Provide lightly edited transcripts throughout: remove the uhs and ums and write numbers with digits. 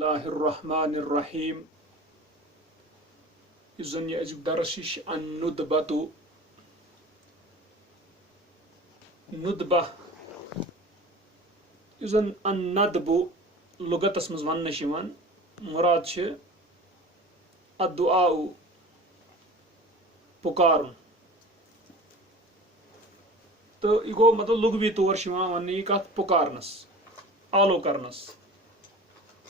الله الرحمن الرحيم. إذن يجب درسش الندبة. ندبة إذن الندب لغة اسمز ونشيوان مراد چه الدعاء پکارن. تو یہ گو مطلب لغوی طور ون یہ کت پکارنس آلو کرنس.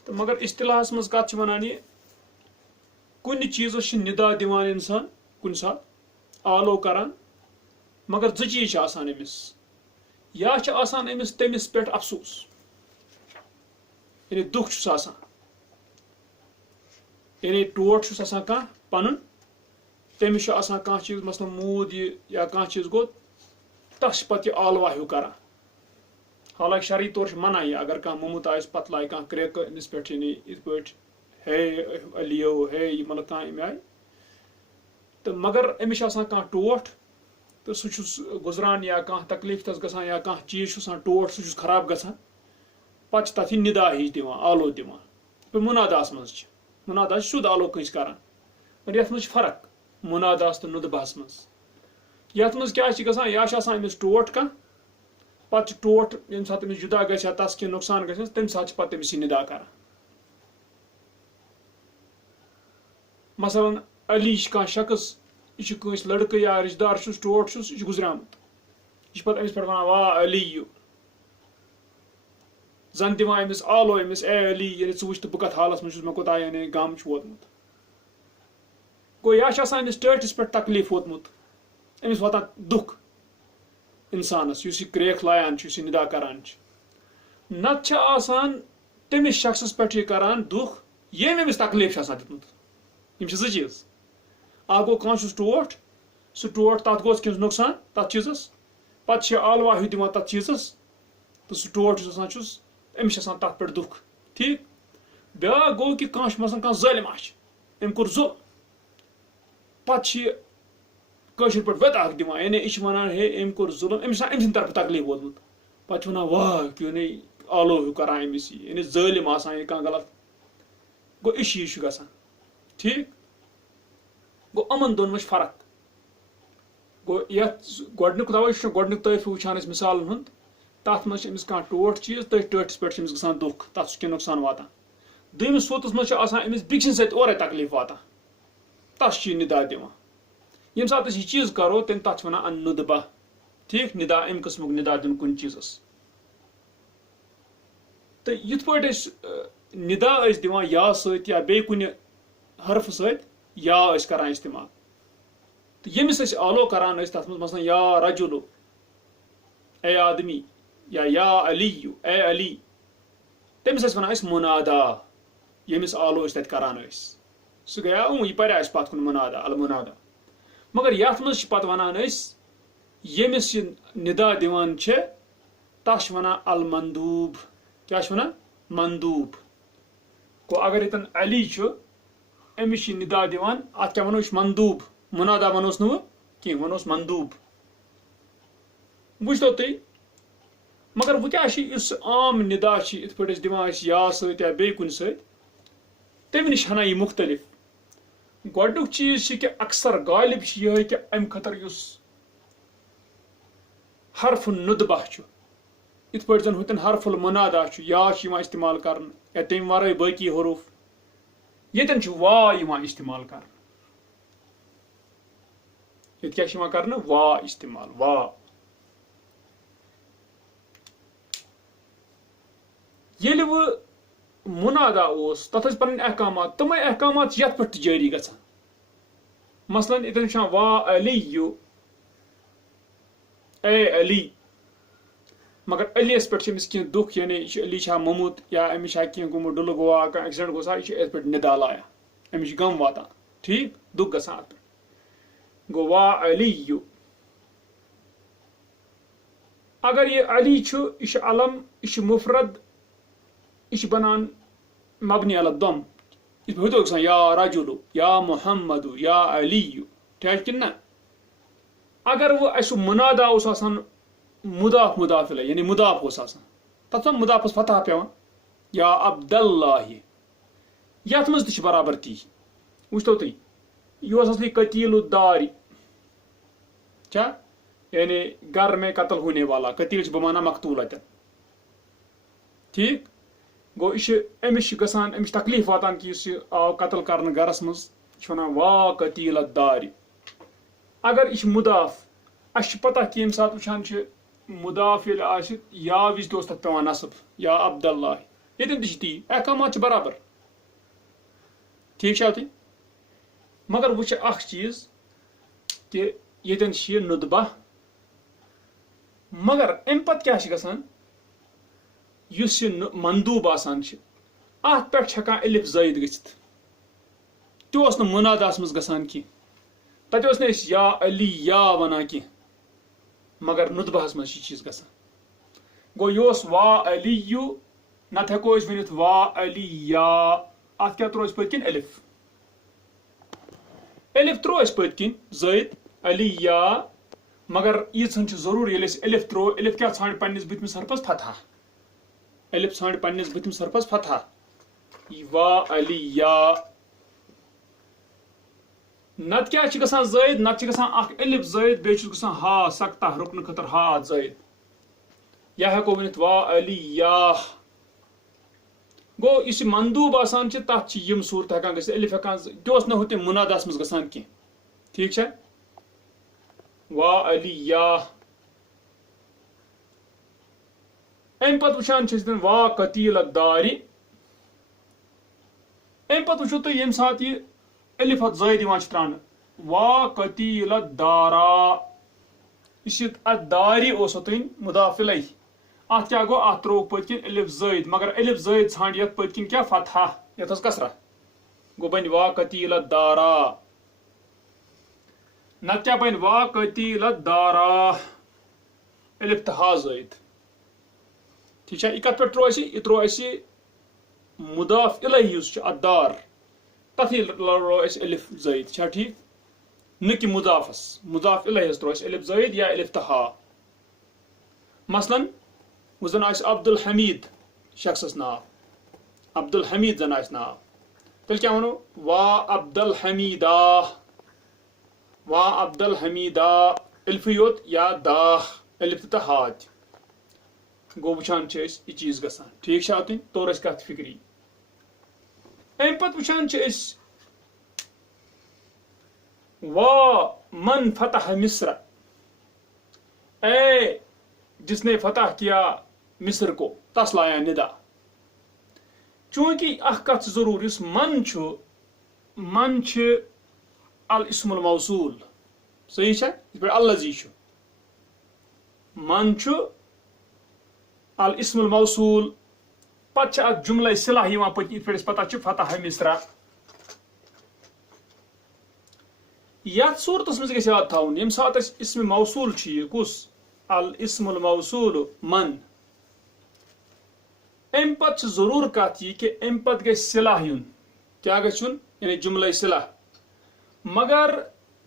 تو مگر اصطلاحس مز کت ونان یہ کن چیزس ندا دان انسان کن سات آلو کران مگر زٕ چیز آسان امس یا آسان امس تمس پہ افسوس یعنی دکھ چھس آسان یعنی ٹوٹ چھس آسان کانٛہہ پنن تمس آسان کانٛہہ چیز مثلا موٗد یہ یا کانٛہہ چیز گوٚو تس پتہ یہ آلوا ہیو کران. حالانکہ شرعی طور منع یہ اگر کانٛہہ موٚمُت آسہِ پتہٕ لاگہِ کانٛہہ کرٛیکہٕ أمِس پٮ۪ٹھ یعنی یِتھ پٲٹھۍ ہے علیو ہے یہ مطلب کانٛہہ امہِ آیہِ تہٕ مگر أمِس چھُ آسان کانٛہہ ٹوٹھ تہٕ سُہ چھُس گُزران یا کانٛہہ تکلیٖف تس گژھان یا کانٛہہ چیٖز چھُ آسان ٹوٹھ سُہ چھُس خراب گژھان پتہٕ چھِ تتھ یہِ ندا ہِش دِوان آلو دِوان. مُناداہس منٛز چھِ مُنادا چھِ سیوٚد آلو کٲنٛسہِ کران مگر یتھ منٛز چھِ فرق مُناداہس تہٕ ندبہس منٛز. یتھ منٛز کیٛاہ چھِ گژھان یا چھِ آسان أمِس ٹوٹھ کانٛہہ پتہٕ چھِ ٹوٹھ ییٚمہِ ساتہٕ أمِس جُدا گژھِ یا تس کینٛہہ نۄقصان گژھٮ۪س تمہِ ساتہٕ چھِ پتہٕ أمِس یہِ ندا کران. مثلاً علی چھِ کانٛہہ شخص یہِ چھُ کٲنٛسہِ لڑکہٕ یا رشتہٕ دار چھُس ٹوٹھ چھُس یہِ چھُ گُزریومُت یہِ چھُ پتہٕ أمِس پٮ۪ٹھ ونان وا علی زن دِوان أمِس آلو أمِس اے علی یعنی ژٕ وٕچھ تہٕ بہٕ کتھ حالس منٛز چھُس مےٚ کوتاہ یعنی غم چھُ ووتمُت. گوٚو یا چھُ آسان أمِس ٹٲٹھِس پٮ۪ٹھ تکلیٖف ووتمُت أمِس واتان دُکھ انسانس یُس یہِ کرٛیکھ لایان چھُ یُس یہِ ندا کران چھُ. نتہٕ چھِ آسان تٔمِس شخصس پٮ۪ٹھ یہِ کران دُکھ ییٚمۍ أمِس تکلیٖف چھُ آسان دیُتمُت. یِم چھِ زٕ چیٖز اکھ گوٚو کانٛہہ چھُس ٹوٹھ سُہ ٹوٹھ تتھ گوٚو کینٛہہ نۄقصان تتھ چیٖزس پتہٕ چھِ آلوا ہیوٗ دِوان تتھ چیٖزس تہٕ سُہ ٹوٹھ یُس آسان چھُس أمِس چھُ آسان تتھ پٮ۪ٹھ دُکھ. ٹھیٖک. بیٛاکھ گوٚو کہِ کانٛہہ چھُ مثلاً کانٛہہ ظٲلِم آسہِ أمۍ کوٚر ظُلم پتہٕ چھِ یہِ کٲشِر پٲٹھۍ وَتہٕ اکھ دِوان یعنی یہِ چھِ ونان ہے أمۍ کوٚر ظُلم أمِس چھُ آسان أمۍ سٕنٛدِ طرفہٕ تکلیٖف ووتمُت پتہٕ چھِ ونان واہ یعنی آلو ہیوٗ کران أمِس یہِ یعنی ظٲلِم آسان یہِ کانٛہہ غلط گوٚو یہِ چھُ گژھان. ٹھیٖک. گوٚو یِمن دۄن منٛز چھِ فرق. گوٚو یتھ گۄڈنیُک توے چھُ گۄڈنیُک طٲیفہٕ وٕچھان أسۍ مِثالن ہُنٛد تتھ منٛز چھِ أمِس کانٛہہ ٹوٹھ چیٖز تٔتھۍ ٹٲٹھِس پٮ۪ٹھ چھِ أمِس گژھان دُکھ تتھ چھُ کینٛہہ نۄقصان واتان. دوٚیمِس صوٗرتس منٛز چھُ آسان أمِس بیٚکہِ سٕنٛدِ سۭتۍ اورے تکلیٖف واتان تس چھُ یہِ ندا دِوان. ییٚمہِ ساتہٕ أسۍ یہِ چیٖز کرو تیٚلہِ تتھ چھِ ونان الندبہ. ٹھیٖک. ندا امہِ قٕسمُک ندا دیُن کُنہِ چیٖزس. تہٕ یِتھ پٲٹھۍ أسۍ ندا ٲسۍ دِوان یا سۭتۍ یا بیٚیہِ کُنہِ حرفہٕ سۭتۍ یا ٲسۍ کران استعمال تہٕ ییٚمِس أسۍ آلو کران ٲسۍ تتھ منٛز مثلاً یا رجُلو اے آدمی یا علیو اے علی تٔمِس ٲسۍ ونان أسۍ مُنادا ییٚمِس آلو أسۍ تتہِ کران ٲسۍ سُہ گٔیا یہِ پرِ اَسہِ پتھ کُن مُنادا المُنادا. مگر یتھ منٛز چھِ پتہٕ ونان أسۍ ییٚمِس یہِ ندا دِوان چھِ تس چھِ ونان المندوب. کیٛاہ چھِ ونان مندوب. گوٚو اگر ییٚتٮ۪ن علی چھُ أمِس چھِ ندا دِوان اتھ کیٛاہ ونو یہِ چھُ مندوب مُنادا ونوس نہٕ کینٛہہ ونوس مندوب. وٕچھتو تُہۍ. مگر وۄنۍ کیٛاہ چھِ یُس عام ندا چھِ یِتھ پٲٹھۍ أسۍ دِوان أسۍ یا سۭتۍ یا بیٚیہِ کُنہِ سۭتۍ تمہِ نِش ہنا یہِ مُختلف. گۄڈنیُک چیٖز چھِ کہِ اکثر غالب چھِ یِہے کہِ امہِ خٲطرٕ یُس حرف ندبہ چھُ یِتھ پٲٹھۍ زن ہُتٮ۪ن حرف المُنادا چھُ یا چھُ یِوان استعمال کرنہٕ یا تمہِ ورٲے باقی حروٗف ییٚتٮ۪ن چھُ وا یِوان استعمال کرنہٕ. ییٚتہِ کیٛاہ چھُ یِوان کرنہٕ وا استعمال وا. ییٚلہِ وۄنۍ مُنادا اوس تتھ ٲسۍ پنٕنۍ احکامات تِمے احکامات چھِ یتھ پٮ۪ٹھ تہِ جٲری گژھان. مثلاً ییٚتٮ۪ن چھُ وا علیو اے علی مگر علیَس پٮ۪ٹھ چھِ أمِس کینٛہہ دُکھ یعنی یہِ چھُ علی چھا موٚمُت یا أمِس چھا کینٛہہ گوٚمُت ڈُلہٕ گوٚوا کانٛہہ ایکسیڈنٹ گوٚژھا یہِ چھُ یتھ پٮ۪ٹھ ندا لایان أمِس چھُ غم واتان. ٹھیٖک. دُکھ گژھان اتھ پٮ۪ٹھ. گوٚو وا علیو. اگر یہِ علی چھُ یہِ چھُ علم یہِ چھُ مفرد یہِ چھُ بنان مبنی علی الضم یِتھ پٲٹھۍ ہُتہِ گژھان یا رجُلو یا محمدو یا علیو. ٹھیک کِنہٕ نہ. اگر وۄنۍ اسہِ مُنادا اوس آسان مُضاف مُضاف الیہ یعنی مُضاف اوس آسان تتھ اوس مُضافس فتح پیوان یا عبداللہ یتھ منٛز تہِ چھِ برابر تی وٕچھتو تُہۍ یہ اوس اصلی قتیل الدار کیا یعنی گھر میں قتل ہونے والا قتیل چھِ بمانا مقتول اتٮ۪ن ٹھیک گوٚو یہِ چھِ أمِس چھِ گژھان أمِس چھِ تکلیٖف واتان کہِ یُس یہِ آو قتل کرنہٕ گرس منٛز یہِ چھِ ونان وا قتیل الدار اگر یہِ چھِ مُداف اَسہِ چھِ پتہ کہِ ییٚمہِ ساتہٕ وٕچھان چھِ مُداف ییٚلہِ آسہِ یا وِزِ تہِ اوس تتھ پیٚوان نصب یا عبداللہ ییٚتٮ۪ن تہِ چھِ تی احکامات چھِ برابر ٹھیٖک چھا تُہۍ مگر وٕچھ اکھ چیٖز کہِ ییٚتٮ۪ن چھِ یہِ ندبہ مگر امہِ پتہٕ کیٛاہ چھِ گژھان یُس یہِ مندوٗب آسان چھِ اتھ پٮ۪ٹھ چھِ ہٮ۪کان الف زٲیِد گٔژھِتھ تہِ اوس نہٕ مُناداہس منٛز گژھان کینٛہہ تتہِ اوس نہٕ أسۍ یا علی یا ونان کینٛہہ مگر ندبہس منٛز چھِ یہِ چیٖز گژھان گوٚو یہِ اوس وا علیو نتہٕ ہٮ۪کو أسۍ ؤنِتھ وا علی یا اتھ کیٛاہ تروو أسۍ پٔتۍ کِنۍ الف تروو أسۍ پٔتۍ کِنۍ زٲیِد علی یا مگر ییٖژہن چھُ ضروٗر ییٚلہِ أسۍ الف تروو الف کیٛاہ ژھانڈِ پننِس بٕتھمِس حرفس فتحہ الف ژھانڈِ پننِس بٕتھمِس حرفس فتحہ وا علی یا نتہٕ کیٛاہ چھِ گژھان زٲیِد نتہٕ چھِ گژھان اکھ الف زٲیِد بیٚیہِ چھُس گژھان ہا سکتہ رُکنہٕ خٲطرٕ ہا زٲیِد یا ہٮ۪کو ؤنِتھ وا علی یا گوٚو یُس یہِ مندوٗب آسان چھِ تتھ چھِ یِم صوٗرتہٕ ہٮ۪کان گٔژھِتھ الف ہٮ۪کان تہِ اوس نہٕ ہُہ تہِ مُناداہس منٛز گژھان کینٛہہ ٹھیٖک چھا وا علی یا امہِ پتہٕ وٕچھان چھِ أسۍ وا قتیل الدارِ امہِ پتہٕ وٕچھو تُہۍ ییٚمہِ ساتہٕ یہِ الف اتھ زٲیِد یِوان چھِ تراونہٕ وا قتیل الدارا یُس یہِ اتھ دارِ اوس اوتٲنۍ مُضاف الیہ اتھ کیٛاہ گوٚو اتھ ترووُکھ پٔتۍ کِنۍ الف زٲیِد مگر الف زٲیِد ژھانڈِ یتھ پٔتۍ کِنۍ کیٛاہ فتحہ یتھ ٲس کسرہ گوٚو بنہِ وا قتیل الدارا نتہٕ کیٛاہ بنہِ وا قتیل الدارا الف تہٕ ہا زٲیِد ٹھیٖک چھا یہِ کتھ پٮ۪ٹھ تروو اَسہِ یہِ تروو اَسہِ مُضاف الیہ یُس چھُ الدار تتھٕے لڑو اَسہِ الف زٲیِد چھا ٹھیٖک نہٕ کہِ مُضافس مُضاف الیہس تروو اَسہِ الف زٲیِد یا الف تہٕ ہا مثلاً وۄنۍ زن آسہِ عبدالحمید شخصس ناو عبدالحمید زن آسہِ ناو تیٚلہِ کیٛاہ ونو وا عبدالحمیدا وا عبدالحمیدا الفٕے یوت یا داہ الف تہٕ ہا تہِ گوٚو وٕچھان چھِ أسۍ یہِ چیٖز گژھان ٹھیٖک چھا تُہۍ توٚر اَسہِ کتھ فِکری امہِ پتہٕ وٕچھان چھِ أسۍ وا من فتح مصر اے جس نے فتح کیا مصر کو تس لایا ندا چونکہ اکھ کتھ ضروٗر یُس من چھِ الاسم الموصوٗل صحیح چھا یِتھ پٲٹھۍ الذی چھُ من چھُ الاسم الموصوٗل پتہٕ چھِ اتھ جملے صلح یِوان پٔتۍ یِتھ پٲٹھۍ اَسہِ پتہ چھِ فتح مصرا یتھ صوٗرتس منٛز گژھِ یاد تھاوُن ییٚمہِ ساتہٕ أسۍ اسم موصوٗل چھُ یہِ کُس الاسم الموصوٗل من امہِ پتہٕ چھِ ضروٗر کتھ یہِ کہِ امہِ پتہٕ گژھِ صلح یُن کیٛاہ گژھِ یُن یعنی جملے صلح مگر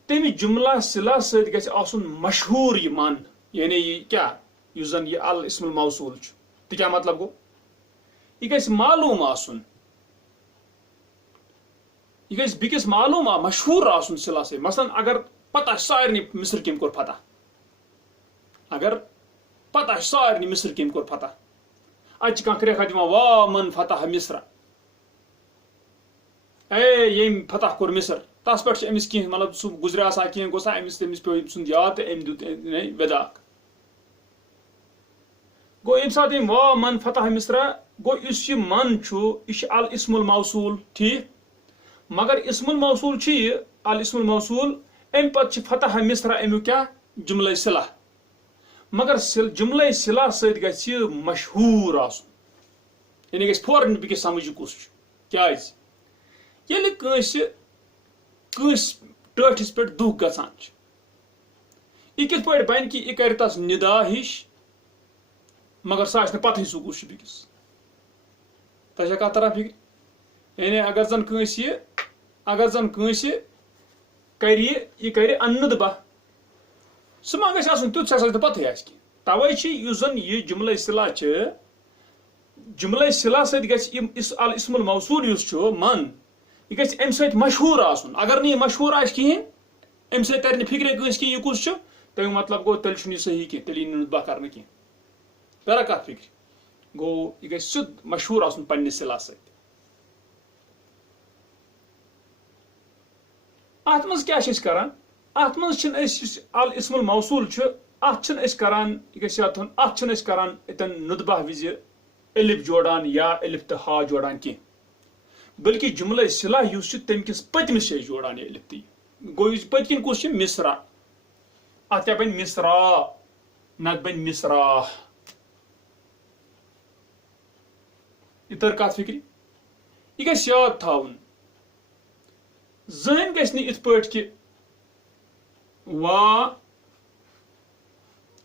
تمہِ جملہ صلح سۭتۍ گژھِ آسُن مشہوٗر یہِ من یعنی یہِ کیٛاہ یُس زن یہِ الاسم الموصوٗل چھُ تہِ کیٛاہ مطلب گوٚو یہِ گژھِ معلوٗم آسُن یہِ گژھِ بیٚکِس معلوٗم مشہوٗر آسُن صلح سۭتۍ مثلاً اگر پتہ آسہِ سارنٕے مصر کٔمۍ کوٚر فتح اگر پتہ آسہِ سارنٕے مصر کٔمۍ کوٚر فتح اتہِ چھِ کانٛہہ کرٛیکھا دِوان وا من فتح مصرا اے ییٚمۍ فتح کوٚر مصر تس پٮ۪ٹھ چھِ أمِس کینٛہہ مطلب سُہ گُزرِ آسان کینٛہہ گوٚژھ تٔمِس پیوٚو أمۍ سُنٛد یاد تہٕ أمۍ دیُت ودا گوٚو ییٚمہِ ساتہٕ أمۍ وا من فتح مصرا گوٚو یُس یہِ من چھُ یہِ چھُ الاسم الموصوٗل ٹھیٖک مگر اسم الموصوٗل چھُ یہِ الاسم الموصوٗل امہِ پتہٕ چھِ فتح مصرا امیُک کیٛاہ جملے صلح مگر جملے صلح سۭتۍ گژھِ یہِ مشہوٗر آسُن یعنی گژھِ فوراً بیٚکِس سمجھ یہِ کُس چھُ کیٛازِ ییٚلہِ کٲنٛسہِ ٹٲٹھِس پٮ۪ٹھ دُکھ گژھان چھُ یہِ کِتھ پٲٹھۍ بنہِ کہِ یہِ کرِ تس ندا ہِش مگر سُہ آسہِ نہٕ پتہٕے سُہ کُس چھُ بیٚکِس تۄہہِ چھا کتھ تران فِکرِ یعنی اگر زن کٲنٛسہِ کرِ یہِ کرِ اندبہ سُہ ما گژھِ آسُن تیُتھ سُہ نہٕ پتہٕے آسہِ کینٛہہ توے چھِ یُس زن یہِ جملے صلح چھِ جملہ صلہ ست گژھِ الاسم الموصول یُس چھُ من یہ گژھِ امہِ سۭتۍ مشہوٗر آسُن اگر نہٕ یہِ مشہوٗر آسہِ کِہیٖنۍ امہِ سۭتۍ ترِ نہٕ فِکرِ کٲنٛسہِ کینٛہہ یہِ کُس چھُ تمیُک مطلب گوٚو تیٚلہِ چھُنہٕ یہِ صحیح کینٛہہ تیٚلہِ یی نہٕ نُتبہ کرنہٕ کینٛہہ ترا کتھ فِکرِ گوٚو یہِ گژھِ سیوٚد مشہوٗر آسُن پننہِ صلہ سۭتۍ اتھ منٛز کیٛاہ چھِ أسۍ کران اتھ منٛز چھِنہٕ أسۍ یُس الاسم الموصول چھُ اتھ چھِنہٕ أسۍ کران یہِ گژھِ یاد تھاوُن اتھ چھِنہٕ أسۍ کران اتٮ۪ن نُتبہ وِزِ الف جوڑان یا الف تہٕ ہا جوڑان کینٛہہ بلکہِ جملہ صلہ یُس چھُ تمہِ کِس پٔتمِس چھِ أسۍ جوڑان یہِ الف تہٕ یہِ گوٚو یُس پٔتۍ کِنۍ کُس چھُ مصرع اتھ کیٛاہ بنہِ مصرا نتہٕ بنہِ مصراہ یہِ تر کتھ فِکرِ یہِ گژھِ یاد تھاوُن زٕہٕنۍ گژھِ نہٕ یِتھ پٲٹھۍ کہِ وا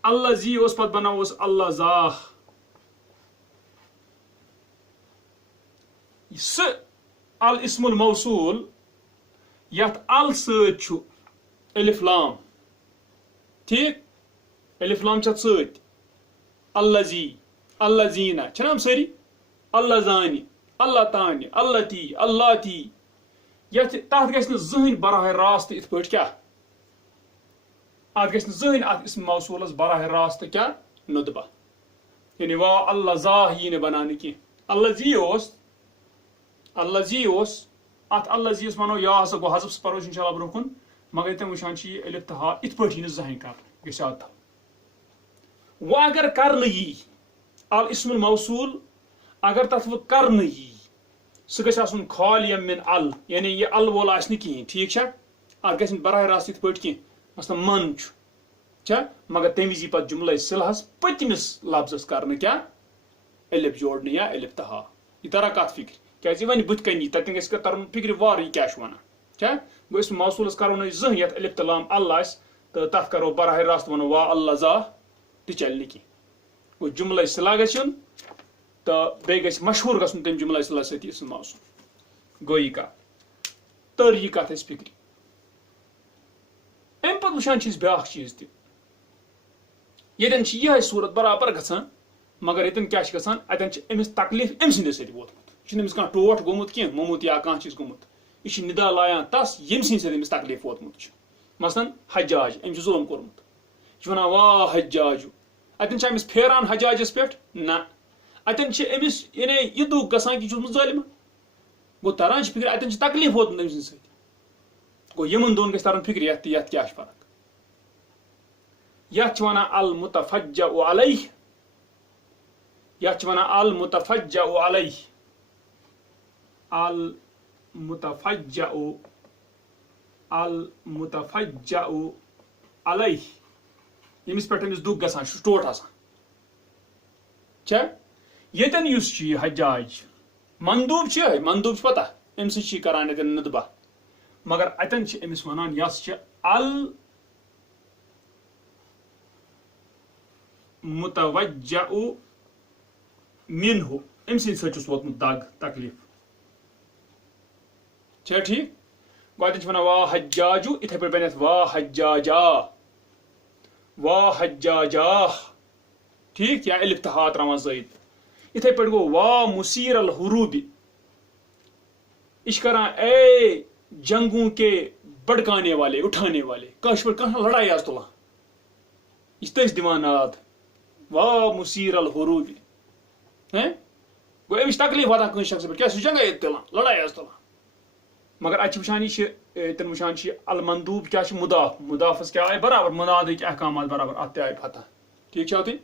اللہ زی اوس پتہٕ بناووس اللہ زاہ سُہ الاسم الموصول یتھ ال سۭتۍ چھُ الف لام ٹھیک الف لام چھِ اتھ سۭتۍ اللہ زی اللہ زینا چھِنہ یِم سٲری اللہ زانہِ اللہ تانہِ اللہ تی اللہ تی یتھ تتھ گژھِ نہٕ زٕہٕنۍ براہ راست یِتھ پٲٹھۍ کیٛاہ اتھ گژھِ نہٕ زٕہٕنۍ اتھ اسم موصولس براہ راست کیٛاہ نُتبہ یعنی وا اللہ زاہ یی نہٕ بناونہٕ کینٛہہ اللہ زی اوس اتھ اللہ زی یس ونو یا ہسا گوٚو حذف سُہ پرو أسۍ انشاء اللہ برونٛہہ کُن مگر ییٚتٮ۪ن وٕچھان چھِ یہِ الف تہٕ ہا یِتھ پٲٹھۍ یی نہٕ زٕہٕنۍ کرنہٕ گژھِ یاد تھاوُن وۄنۍ اگر کرنہٕ یی الاسم الموصول اگر تتھ وۄنۍ کرنہٕ یی سُہ گژھِ آسُن خالیًا من ال یعنی یہِ ال وول آسہِ نہٕ کِہیٖنۍ ٹھیٖک چھا اتھ گژھِ نہٕ براہ راست یِتھ پٲٹھۍ کینٛہہ مثلاً من چھا مگر تمہِ وِزِ پتہٕ جملہ صلہس پٔتمِس لفظس کرنہٕ کیٛاہ الف جوڑنہٕ یا الف تہٕ ہا یہِ ترا کتھ فِکرِ کیٛازِ یہِ وۄنۍ بٕتھِ کٔنی تتٮ۪ن گژھِ ترُن فِکرِ وارٕ یہِ کیٛاہ چھُ ونان چھا گوٚو أسۍ موصوٗلس کرو نہٕ زٕہٕنۍ یتھ الف تہٕ لام ال آسہِ تہٕ تتھ کرو براہ راست ونو وا اللہ زاہ تہِ چلہِ نہٕ کینٛہہ گوٚو جملہ صلہ گژھِ یُن تہٕ بیٚیہِ گژھِ مشہوٗر گژھُن تمہِ جملہ صلہ سۭتۍ اسم موصوٗل گوٚو یہِ کتھ تٔر یہِ کتھ اسہِ فِکرِ امہِ پتہٕ وٕچھان چھِ أسۍ بیاکھ چیٖز تہِ ییٚتٮ۪ن چھِ یِہے صوٗرت برابر گژھان مگر ییٚتٮ۪ن کیٛاہ چھِ گژھان اتٮ۪ن چھِ أمِس تکلیٖف أمۍ سٕنٛدِ سۭتۍ ووتمُت یہِ چھُنہٕ أمِس کانٛہہ ٹوٹھ گوٚمُت کینٛہہ موٚمُت یا کانٛہہ چیٖز گوٚمُت یہِ چھُ نِدا لایان تس ییٚمہِ سٕنٛدِ سۭتۍ أمِس تکلیٖف ووتمُت چھُ مثلاً حجاج أمۍ چھُ ظُلم کوٚرمُت یہِ چھُ ونان وا حجاجو اتٮ۪ن چھا أمِس پھیران حجاجس پٮ۪ٹھ نہ اتٮ۪ن چھِ أمِس یعنی یہِ دُکھ گژھان کہِ یہِ چھُ اوسمُت ظٲلِما گوٚو تران چھِ فِکرِ اتٮ۪ن چھُ تکلیٖف ووتمُت أمۍ سٕنٛدِ سۭتۍ گوٚو یِمن دۄن گژھِ ترُن فِکرِ یتھ تہٕ یتھ کیٛاہ چھِ فرق یتھ چھِ ونان المتفجع علیہ یتھ چھِ ونان المتفجع علیہ المتفجع علیہ ییٚمِس پٮ۪ٹھ أمِس دُکھ گژھان چھُ ٹوٹھ آسان چھا ییٚتٮ۪ن یُس چھُ یہِ حجاج مندوٗب چھُ یِہے مندوٗب چھُ پتہ أمۍ سۭتۍ چھِ یہِ کران اتٮ۪ن نُتبہ مگر اتٮ۪ن چھِ أمِس ونان یۄس چھِ المتوجع منہ أمۍ سٕنٛدِ سۭتۍ چھُس ووتمُت دگ تکلیٖف چھا ٹھیٖک گوٚو اتٮ۪ن چھِ ونان وا حجاجو یِتھے پٲٹھۍ بنہِ اتھ وا حجاجا ٹھیٖک یا الف تہٕ ہا تراوان زٲید یِتھے پٲٹھۍ گوٚو وا مُسیٖر الحروٗبِ یہِ چھِ کران اے جنگوں کے بڑکانے والے اٹھانے والے کٲشِر پٲٹھۍ کانٛہہ لڑایہِ آسہِ تُلان یہِ چھِ تٔسۍ دِوان ناد وا مُسیٖر الحروٗبِ گوٚو أمِس چھِ تکلیٖف واتان کٲنٛسہِ شخصس پٮ۪ٹھ کیٛاہ سُہ چھُ جنگے تُلان لڑایہِ آسہِ تُلان مگر اتہِ چھِ وٕچھان یہِ چھِ ییٚتٮ۪ن وٕچھان چھِ المندوٗب کیٛاہ چھُ مُداف مُدافس کیٛاہ آیہِ برابر منادٕکۍ احکامات برابر اتھ تہِ آیہِ فتح ٹھیٖک چھا تُہۍ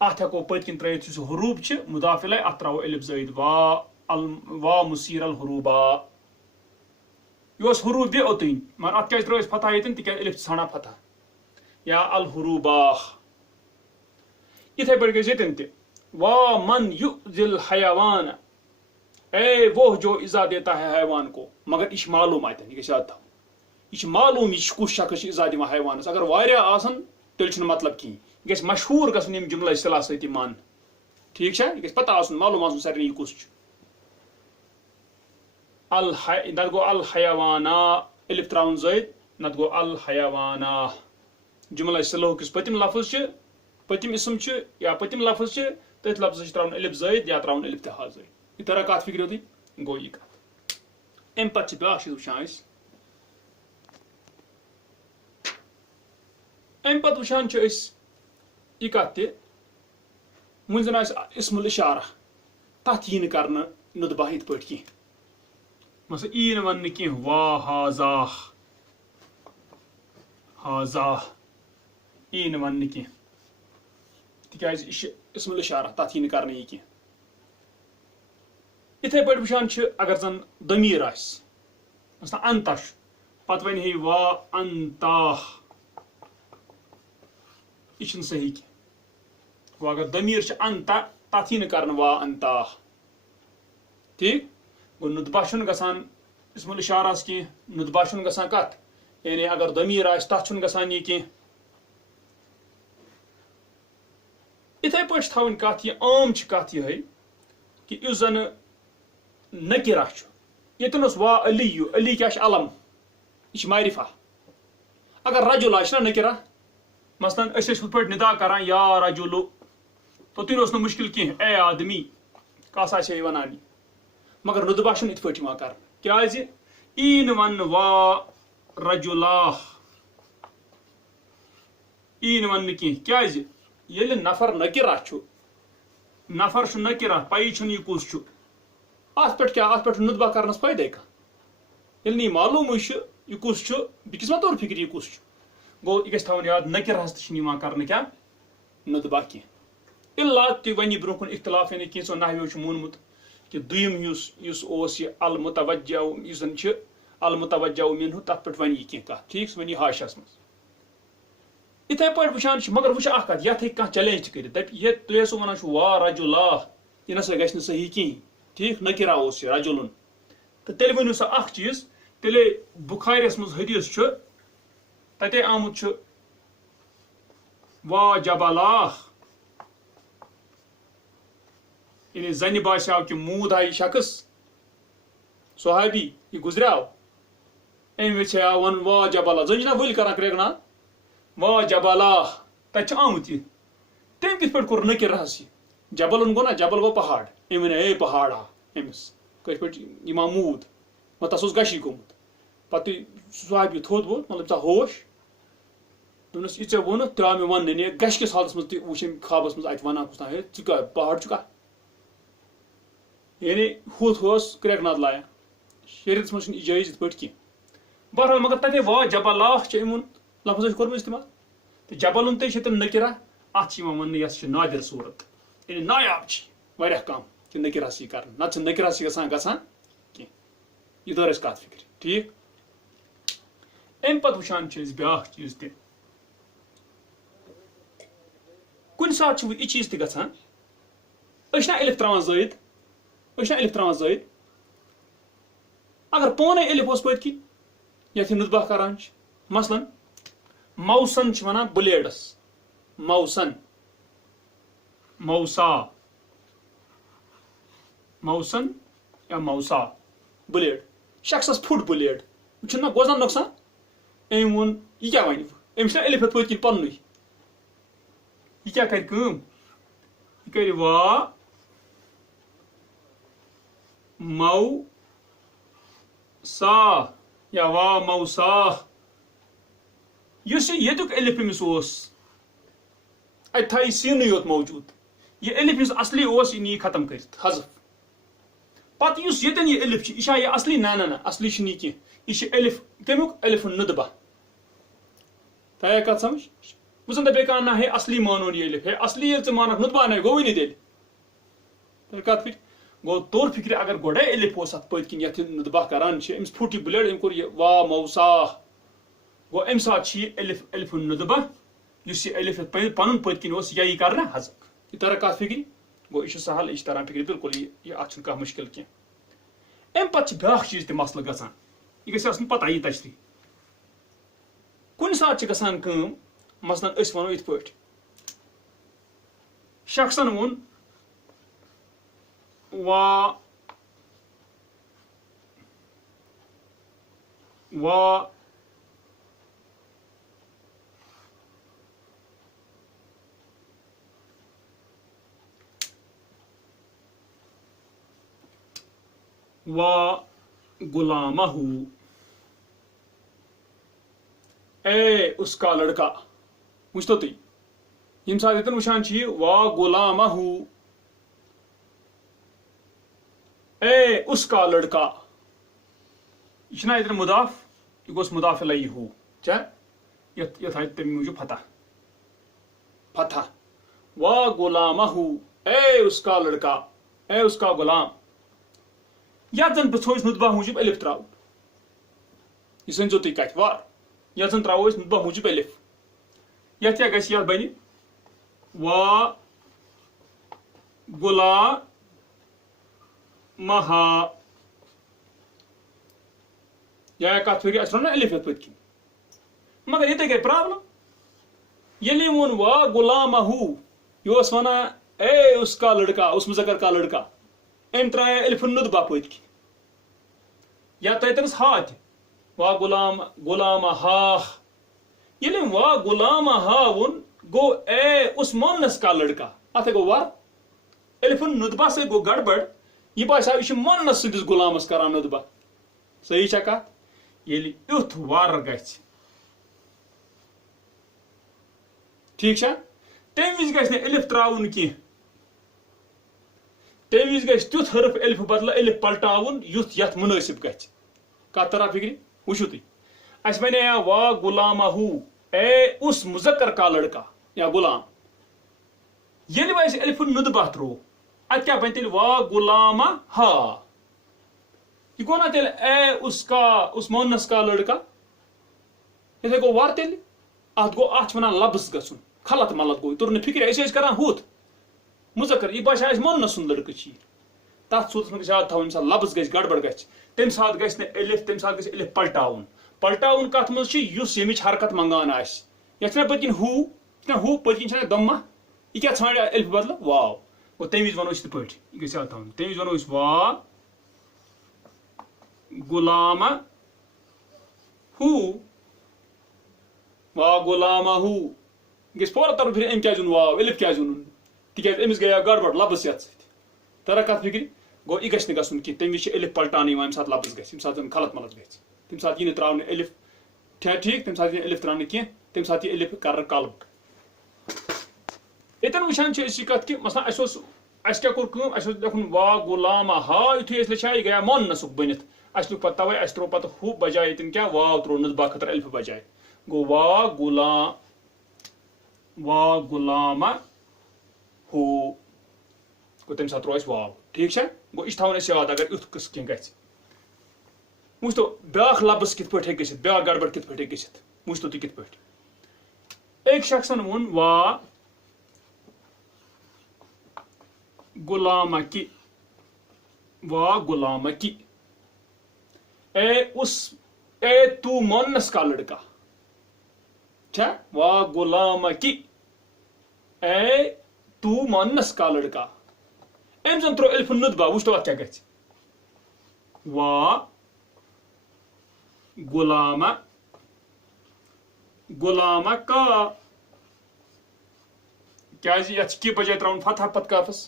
اتھ ہٮ۪کو پٔتۍ کِنۍ ترٲیِتھ یُس حروٗب چھِ مُداف الیہ اتھ تراوو الف زٲید وا مُسیٖر الحروٗبا یہِ اوس حروٗب بیٚیہِ اوٚتٕنۍ مگر اتھ کیٛازِ ترٲو اَسہِ فتح ییٚتٮ۪ن تِکیٛازِ الف چھِ ژھانڈان فتح یا الحروٗباہ یِتھے پٲٹھۍ گژھِ ییٚتٮ۪ن تہِ وا من یُؤذی الحیوان اے وہ جو ایزا دیتا ہے حیوان کو مگر یہِ چھِ معلوٗم اتٮ۪ن یہِ گژھِ یاد تھاوُن یہِ چھِ معلوٗم یہِ چھُ کُس شخص چھُ ایزا دِوان حیوانس اگر واریاہ آسن تیٚلہِ چھُنہٕ مطلب کِہیٖنۍ یہِ گژھِ مشہوٗر گژھُن ییٚمہِ جملہ صلہ سۭتۍ یہِ من ٹھیٖک چھا یہِ گژھِ پتہ آسُن معلوٗم آسُن سارنٕے یہِ کُس چھُ نتہٕ گوٚو الحیوانا الف تراوُن زٲید نتہٕ گوٚو الحیوانا جملہ صلہُک یُس پٔتِم لفظ چھُ پٔتِم اسم چھُ یا پٔتِم لفظ چھِ تٔتھۍ لفظس تراون الف زٲید یا تراون الف تہا زٲید. یہ طرح کتھ فکر تھی گو یہ کت. امہ پتہ بیاکھ چیز وچھان أسۍ امہ پتہ وچھان أسۍ یہ کت تہِ وۄنۍ زن آسہِ اسم الاشارہ تتھ یی نہٕ کرنہٕ ندبہ یِتھ پٲٹھۍ کینٛہہ. مثلا یی نہٕ وننہٕ کینٛہہ وا ہازا ہازا یی نہٕ وننہٕ کینٛہہ تِکیازِ یہِ چھِ اسم الاشارہ تتھ یی نہٕ کرنہٕ یہِ کینٛہہ. یِتھے پٲٹھۍ وٕچھان چھِ اگر زن ضمیٖر آسہِ مثلا انتا چھُ پتہٕ ونہِ ہے وا انتا یہ چھُنہٕ صحیح کینٛہہ. گوٚو اگر ضمیٖر چھُ انتا تتھ یی نہٕ کرنہٕ وا انتا ٹھیٖک. گوٚو ندبہ چھُنہٕ گژھان اسم الاشارہس کینٛہہ ندبہ چھُنہٕ گژھان کتھ یعنی اگر ضمیٖر آسہِ تتھ چھُنہٕ گژھان یہِ کینٛہہ. یِتھے پٲٹھۍ چھِ تھاوٕنۍ کتھ یہِ عام چھِ کتھ یِہے کہِ یُس زن نکرہ چھُ ییٚتٮ۪ن اوس وا علی علی کیاہ چھُ علم یہِ چھُ معرفہ. اگر رجل آسہِ نا نکرہ مثلاً أسۍ ٲسۍ ہُتھ پٲٹھۍ ندا کران یا رجلو توٚتُے اوس نہٕ مُشکل کینٛہہ اے آدمی کس آسہِ ہے ونان یہِ مگر ندبہ چھُنہٕ یِتھ پٲٹھۍ یِوان کرنہٕ کیازِ یی نہٕ وننہٕ وا رجلا یی نہٕ وننہٕ کینٛہہ کیازِ ییٚلہِ نفر نکرہ چھُ نفر چھُ نکرہ پایی چھُنہٕ یہِ کُس چھُ اتھ پٮ۪ٹھ کیاہ اتھ پٮ۪ٹھ ندبہ کرنس فٲیدے کانٛہہ ییٚلہِ نہٕ یہِ معلوٗمٕے چھُ یہِ کُس چھُ بیٚکِس ما توٚر فکر یہِ کُس چھُ. گوٚو یہِ گژھِ تھاوُن یاد نکرہس تہِ چھُنہٕ یِوان کرنہٕ کیاہ ندبہ کینٛہہ. الا تہِ وَنہِ برونٛہہ کُن اختلاف یعنی کینٛژو نحویو چھُ مونمُت کہِ دوٚیِم یُس اوس یہِ المتوجہ یُس زن چھِ المتوجہ منہ تتھ پٮ۪ٹھ وَنہِ یہِ کینٛہہ کتھ ٹھیٖک سُہ وَنہِ یہِ حاشیَس منٛز. یِتھے پٲٹھۍ وٕچھان چھِ مگر وٕچھ اکھ کتھ یتھ ہیٚکہِ کانٛہہ چیلینج تہِ کٔرِتھ دپہِ یہِ تُہۍ ٲسِو ونان چھِو وا رجلا یہِ نسا گژھِ نہٕ صحیح کِہینۍ ٹھیٖک نکرہ اوس یہِ رجلُن تہٕ تیٚلہِ ؤنِو سا اکھ چیٖز تیٚلے بُخارِیَس منٛز حدیث چھُ تتے آمُت چھُ وا جبلا یعنی زنہِ باسیٛاو کہِ موٗد آیہِ شخص صحابی یہِ گُزریٛاو أمۍ ویژھے آو ونُن وا جبلا زٔنۍ چھِ نا ؤلۍ کران کرٛیٚکہٕ وا جبلا تتہِ چھُ آمُت یہِ تٔمۍ کِتھ پٲٹھۍ کوٚر نکرہس یہِ جبلن گوٚو نا جبل گوٚو پہاڑ أمۍ ووٚن اے پہاڑ أمِس کٲشِر پٲٹھۍ یہِ ما موٗد تس اوس گشی گوٚمُت پتہٕ صحابی تھوٚد ووٚتھ مطلب ژےٚ ہوش دوٚپنس یہِ ژےٚ ووٚنُتھ تہِ آو مےٚ وننہٕ ہے گشہِ کِس حالس منٛز تہِ وٕچھ أمۍ خوابس منٛز اتہِ ونان کُس تام ہے ژٕ کیٛاہ پہاڑ چھُکھا یعنی ہُتھ اوس کرٛیٚکہٕ ناد لایان شریعتس منٛز چھُنہٕ یہِ جٲیز یِتھ پٲٹھۍ کینٛہہ. بہرحال مگر تتے وا جبلا چھُ أمۍ ووٚن لفظ چھُ کوٚرمُت استعمال تہٕ جبلُن تے چھِ تِم نکرہ اتھ چھِ یِوان وننہٕ یۄس چھِ نادر صوٗرت یعنی نایاب چھِ واریاہ کم کہِ نکرہس یی کرنہٕ نتہٕ چھِ نکرہس گژھان کینٛہہ. یہِ دور اَسہِ کتھ فکرِ ٹھیٖک. امہِ پتہٕ وٕچھان چھِ أسۍ بیاکھ چیٖز تہِ کُنہِ ساتہٕ چھُ یہِ چیٖز تہِ گژھان أسۍ چھِنا الف تراوان زٲید اگر پانے الف اوس پٔتۍ کِنۍ یتھ یہِ ندبہ کران چھِ مثلاً موسن چھِ ونان بلیڈس موسن موسا موسن یا موسا بلیڈ شخصس پھُٹ بلیڈ چھُنہ گوزان نۄقصان أمۍ ووٚن یہِ کیاہ وَنہِ أمِس چھُنہ الف پٔتۍ کِنۍ پننُے یہِ کیاہ کرِ کٲم یہِ کرِ وا مو سا یا وا موسا یُس یہِ ییٚتیُک الف أمِس اوس اتہِ تھایہِ سیٖنٕے یوت موجوٗد یہِ الف یُس اصلی اوس یہِ نی ختم کٔرِتھ حذف پتہٕ یُس ییٚتٮ۪ن یہِ الف چھُ یہِ چھا یہِ اصلی نہ اصلی چھُنہٕ یہِ کینٛہہ یہِ چھُ الف کمیُک الف ندبہ تۄہہِ آیہِ کتھ سمجھ وۄنۍ زن دپے کانٛہہ نہ ہے اصلی مانون یہِ الف ہے اصلی ییٚلہِ ژٕ مانکھ ندبہ نے گوٚوٕے نہٕ تیٚلہِ تۄہہِ کتھ فکر گوٚو توٚر فکرِ اگر گۄڈے الف اوس اتھ پٔتۍ کِنۍ یتھ یہِ ندبہ کران چھِ أمِس پھُٹ یہِ بلیڈ أمۍ کوٚر یہِ وا موسا گوٚو امہِ ساتہٕ چھِ یہِ الف ندبہ یُس یہِ الف پنُن پٔتۍ کِنۍ اوس یہِ کرنہٕ حذف. یہِ تران کتھ فکرِ گوٚو یہِ چھُ سہل یہِ چھُ تران فکرِ بالکل یہِ اتھ چھُنہٕ کانٛہہ مُشکل کینٛہہ. امہِ پتہٕ چھِ بیاکھ چیٖز تہِ مسلہٕ گژھان یہِ گژھِ آسُن پتہ یہِ تشریح کُنہِ ساتہٕ چھِ گژھان کٲم مثلاً أسۍ ونو یِتھ پٲٹھۍ شخصن ووٚن وا وا غلامہ، اے اس کا لڑکا. وچھتو تُہۍ ییٚمہِ ساتہٕ ییٚتٮ۪ن وٕچھان چھِ یہِ وا غلامہ، اے اس کا لڑکا، یہ چھُنہ ییٚتٮ۪ن مُضاف، یہِ گوٚژھ مُضاف الیہ ہو. کیٛاہ یتھ آیہِ تَمہِ موٗجوٗب فتح. وا غلامہ، اے اس کا لڑکا، اے اس کا غلام. یتھ زن پرٛژھو أسۍ نُطبہ موٗجوٗب الف تراوُن. یہِ سٔنزیو تُہۍ کتھِ وار. یتھ زن تراوو أسۍ نُطبہ موٗجوٗب الف. یتھ کیٛاہ گژھِ؟ یتھ بنہِ وا غلامہ. یا کتھ پھِرِ اَسہِ روٚن نا الف یتھ پٔتۍ کِنۍ. مگر ییٚتہِ گٔے پرابلم. ییٚلہِ یہِ ووٚن وا غلامہ، یہِ اوس ونان اے اس کا لڑکا، اس مذکر کا لڑکا. أمۍ ترٛایے الف نُطبہ پٔتۍ کِنۍ. یا تۄہہِ تٔمِس ہا تہِ وا غلامہ ہا. ییٚلہِ أمۍ وا غلامہ ہا ووٚن گوٚو اے اس مونس کا لڑکا. اتھ گوٚو ور الف نُطبہ سۭتۍ گوٚو گڑبڑ. یہِ باسیو یہِ چھُ مونس سٕنٛدِس غلامس کران نُطبہ. صحیح چھا کتھ؟ ییٚلہِ یُتھ ور گژھِ، ٹھیک چھا، تمہِ وِزِ گژھِ نہٕ الف تراوُن کینٛہہ. تمہِ وِزِ گژھِ تیُتھ حرف الف بدلہٕ الف پلٹاوُن یُتھ یتھ منٲسب گژھِ. کتھ طرح فکرِ؟ وٕچھِو تُہۍ، اَسہِ ونے وا غلامہ، اے اس مذکر کا لڑکا یا غلام. ییٚلہِ وۄنۍ اَسہِ الف نُطبہ تروو، اتھ کیٛاہ بنہِ تیٚلہِ وا غلامہ ہا. یہ گوٚو نا تیٚلہِ اے اس مونس کا لڑکا. یِتھے گوٚو ور تیٚلہِ. اتھ گوٚو اتھ چھِ ونان لفظ گژھُن. خلط ملط گوٚو. توٚر نہٕ فکرِ. أسۍ ٲسۍ کران ہُتھ مذکر، یہِ باسیو اَسہِ مونس سُنٛد لڑکہٕ چھِ. تتھ صوٗرتس منٛز گژھِ یاد تھاوُن ییٚمہِ ساتہٕ لفظ گژھِ گڑبڑ گژھِ، تمہِ ساتہٕ گژھِ نہٕ الف، تمہِ ساتہٕ گژھِ الف پلٹاوُن. پلٹاوُن کتھ منٛز چھُ؟ یُس ییٚمِچ حرکت منگان آسہِ. یتھ چھُنہ پٔتۍ کِنۍ ہُہ پٔتۍ کِنۍ چھنہ دمہ. یہِ کیٛاہ ژھانڈِ الف بدلہٕ؟ واو. گوٚو تمہِ وِزِ ونو أسۍ یِتھ پٲٹھۍ. یہِ گژھِ یاد تھاوُن. تمہِ وِزِ ونو أسۍ وا غلامہ ہو، وا غلامہ ہو. یہِ گژھِ فوراً ترُن فِکرِ أمۍ کیٛازِ اوٚن واو، الف کیٛازِ اوٚنُن؟ تِکیٛازِ أمِس گٔیو گڑبڑ لفظ یتھ سۭتۍ. ترا کتھ فکرِ؟ گوٚو یہِ گژھِ نہٕ گژھُن کینٛہہ. تمہِ وِزِ چھِ الف پلٹاونہٕ یِوان ییٚمہِ ساتہٕ لفظ گژھِ، ییٚمہِ ساتہٕ زن خلط ملط گژھِ. تمہِ ساتہٕ یی نہٕ تراونہٕ الف. ٹھیک، تمہِ ساتہٕ یی الف تراونہٕ کینٛہہ. تمہِ ساتہٕ یی الف کرر قلب. ییٚتٮ۪ن وٕچھان چھِ أسۍ یہِ کتھ کہِ مثلاً اَسہِ کیٛاہ کوٚر کٲم؟ اَسہِ اوس لیکھُن وا غلامہ ہا. یُتھُے أسۍ لیٚچھان یہِ گٔیو مونسُک بٔنِتھ. اَسہِ لیوٗکھ پتہٕ تَوے اَسہِ تروو پتہٕ ہُہ بجاے ییٚتٮ۪ن کیٛاہ واو تروو نُطبہ خٲطرٕ الفہٕ بجاے. گوٚو وا غلامہ ہو. گوٚو تمہِ ساتہٕ تروو اَسہِ واو. ٹھیک چھا؟ گوٚو یہِ چھُ تھاوُن اَسہِ یاد اگر یُتھ قٕصہٕ کینٛہہ گژھِ. وٕچھتو بیاکھ لفظ کِتھ پٲٹھۍ ہیٚکہِ گٔژھِتھ، بیاکھ گڑبڑ کِتھ پٲٹھۍ ہیٚکہِ گٔژھِتھ. وٕچھتو تُہۍ کِتھ پٲٹھۍ. أکۍ شخصن ووٚن وا غلامہ کی، وا غلامہ کی، اے تو مونس کا لڑکا. چھا وا غلامہ کی، اے تو مونس کا لڑکا. أمۍ زن تروو الف نُطبہ. وٕچھتو اتھ کیٛاہ گژھِ؟ وا غلامہ کا. کیٛازِ یتھ چھِ کی بجاے تراوُن فتح پتہٕ کافس.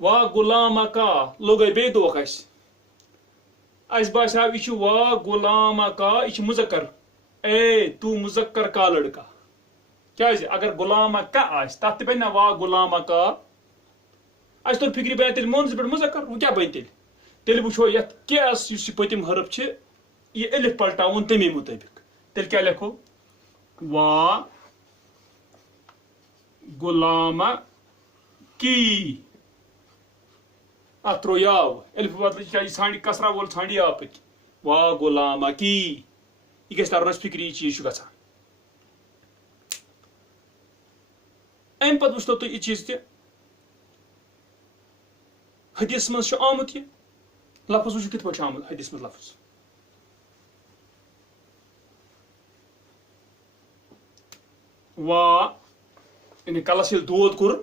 وا غلامہ کا لوٚگے بیٚیہِ دھوکھ اَسہِ. اَسہِ باسیو یہِ چھُ وا غلامہ کا، یہِ چھُ مُذکر. اے تو مُذکر کا لڑکا. کیٛازِ اگر غلامہ کا آسہِ تتھ تہِ بنہِ نا وا غلامہ کا. اَسہِ توٚر فکرِ بنہِ تیٚلہِ مونس پٮ۪ٹھ مُذکر. وۄنۍ کیٛاہ بنہِ تیٚلہِ؟ تیٚلہِ وٕچھو یتھ کیس یُس یہِ پٔتِم حرف چھِ یہِ الف پلٹاوُن تمے مُطٲبق. تیٚلہِ کیٛاہ لیکھو؟ وا غلامہ کی. اتھ تروو یاو الف بدلہٕ کیٛاہ یہِ ژھانڈِ کسرا وول ژھانڈِ یاو پٔتۍ. وا غلامہ کی. یہِ گژھِ ترُن اَسہِ فکرِ یہِ چیٖز چھُ گژھان. امہِ پتہٕ وٕچھتو تُہۍ یہِ چیٖز تہِ حدیثس منٛز چھُ آمُت یہِ لفظ. وٕچھو کِتھ پٲٹھۍ چھُ آمُت حدیثس منٛز لفظ. وا یعنی کلس ییٚلہِ دود کوٚرُن،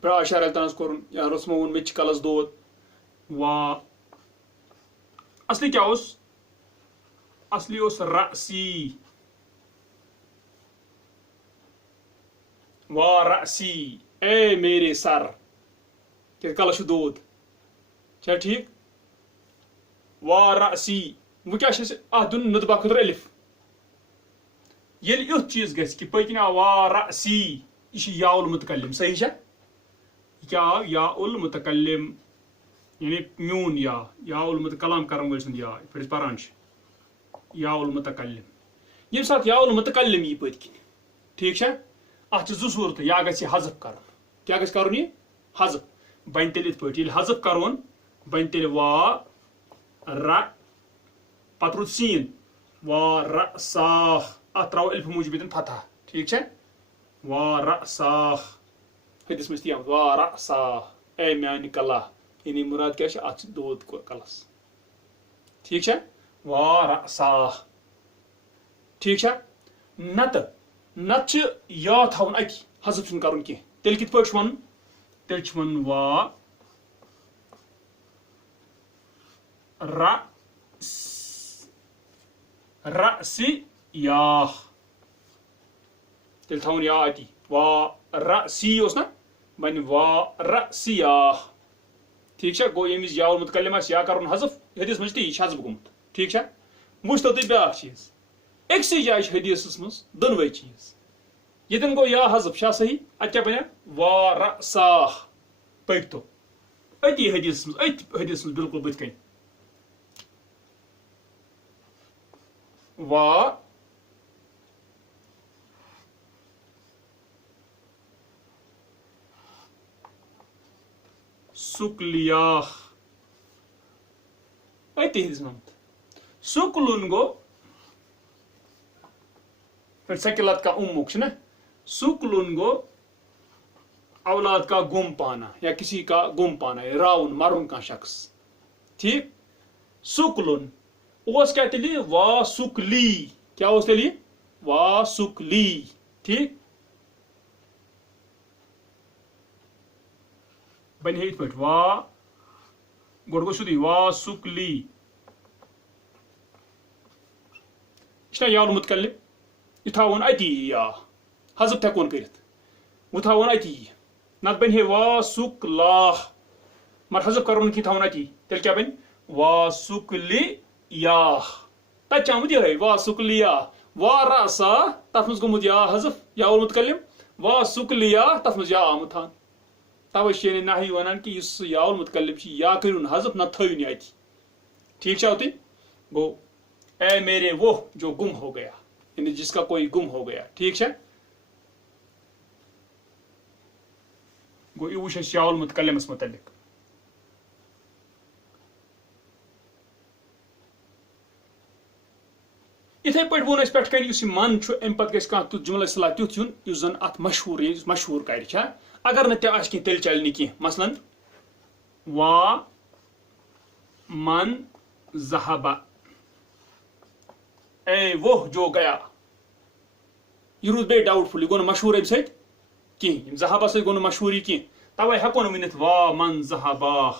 برا اشارہ تانس کوٚرُن یا رسمو ووٚن مےٚ تہِ چھِ کلس دود. وا اصلی کیٛاہ اوس؟ اصلی اوس رأسی. وا رأسی، اے میرے سر. کیٛازِ کلس چھُ دود. چھا ٹھیک؟ وارأسی وہ کیا چھِ اتھ دیُن نُطبہ خٲطرٕ الف ییٚلہِ یُتھ چیٖز گژھِ کہِ پٔتۍ کِنۍ آو وارأسی یہِ چھِ یا المتکلم صحیح چھا یہِ کیٛاہ آو یا المتکلم یعنی میون یا المتکلام کرن وٲلۍ سُنٛد یا یِتھ پٲٹھۍ أسۍ پران چھِ یا المتکلم ییٚمہِ ساتہٕ یا المتکلم یی پٔتۍ کِنۍ ٹھیٖک چھا اتھ چھِ زٕ صوٗرتہٕ یا گژھِ یہِ حذف کرُن کیٛاہ گژھِ کرُن یہِ حذف بنہِ تیٚلہِ یِتھ پٲٹھۍ ییٚلہِ حذف کرون بنہِ تیٚلہِ وا ر پتہٕ روٗد سیٖن وا ر ساخ اتھ تراوو الفہٕ موٗجوٗب ییٚتٮ۪ن فتح ٹھیٖک چھا وا ر ساخ حدیث منٛز تہِ آمُت وا ر ساخ اے میانہِ کلا یعنی مراد کیٛاہ چھِ اتھ چھِ دود کلس ٹھیٖک چھا وا ر ساخ ٹھیٖک چھا نتہٕ چھِ یا تھاوُن اتی حذف چھُنہٕ کرُن کینٛہہ تیٚلہِ کِتھ پٲٹھۍ چھُ وَنُن تیٚلہِ چھُ وَنُن وا ر سیاح تیٚلہِ تھاوُن یا اتی وا ر سی اوس نا بنہِ وا ر سیاح ٹھیٖک چھا گوٚو ییٚمہِ وِزِ یا المتکلم آسہِ یا کرُن حذف حدیث منٛز چھِ تی یہِ چھُ حذف گوٚمُت ٹھیٖک چھا وٕچھتو تُہۍ بیاکھ چیٖز أکسٕے جایہِ چھِ حدیثس منٛز دۄنوے چیٖز ییٚتٮ۪ن گوٚو یا حذف چھا صحیح اتہِ کیٛاہ بنہِ وا ر ساخ پٔکۍتو أتی حدیثس منٛز بالکل بٕتھِ کَنۍ وا سکلیاح أتی حدیث منٛز سکلُن گوٚو سکلت کا امک چھُ نا سکلُن گوٚو اولاد کا گم پانا یا کسی کا گم پانا راوُن مرُن کانٛہہ شخص ٹھیٖک سکلُن اوس کیٛاہ تیٚلہِ وا سکلی کیٛاہ اوس تیٚلہِ وا سکلی ٹھیٖک بنہِ ہے یِتھ پٲٹھۍ وا گۄڈٕ گوٚو سیوٚدُے وا سکلی یہِ چھُنہ یا المتکلم یہِ تھاوُن اتی یا حذف ہٮ۪کون کٔرِتھ وۄنۍ تھاوُن اتی نتہٕ بنہِ ہے وا سکلاح مگر حذف کرُن کینٛہہ تھاوُن اتی تیٚلہِ کیٛاہ بنہِ وا سکلی یا تتہِ چھِ آمُت یِہے وا سکلیا وا ر سا تتھ منٛز گوٚمُت یا حذف یا المتکلم وا سکلیا تتھ منٛز یا آمُت تھان توے چھِ یعنی ناہی ونان کہِ یُس یا المتکلم چھِ یا کٔرِوُن حذف نتہٕ تھٲیِو نہٕ اتی ٹھیٖک چھا تُہۍ گوٚو اے میرے وہ جو گم ہو گیا یعنی جس کا کوئی گم ہو گیا ٹھیک چھا گوٚو یہِ وٕچھ اَسہِ یا المتکلمس متعلق یِتھے پٲٹھۍ ووٚن اَسہِ پٮ۪ٹھٕ کَنہِ یُس یہِ من چھُ اَمہِ پتہٕ گژھِ کانٛہہ تیُتھ جُملہٕ اصطلاح تیُتھ یُن یُس زن اتھ مشہوٗر یُس مشہوٗر کرِ چھا اگر نہٕ تہِ آسہِ کینٛہہ تیٚلہِ چلہِ نہٕ کینٛہہ مثلاً وا من ذهب اے وہ جو گیا یہِ روٗد بیٚیہِ ڈاوُٹ فُل یہِ گوٚو نہٕ مشہوٗر اَمہِ سۭتۍ کینٛہہ یِم ذہبس سۭتۍ گوٚو نہٕ مشہوٗر یہِ کینٛہہ توے ہٮ۪کو نہٕ ؤنِتھ وا من ذهباہ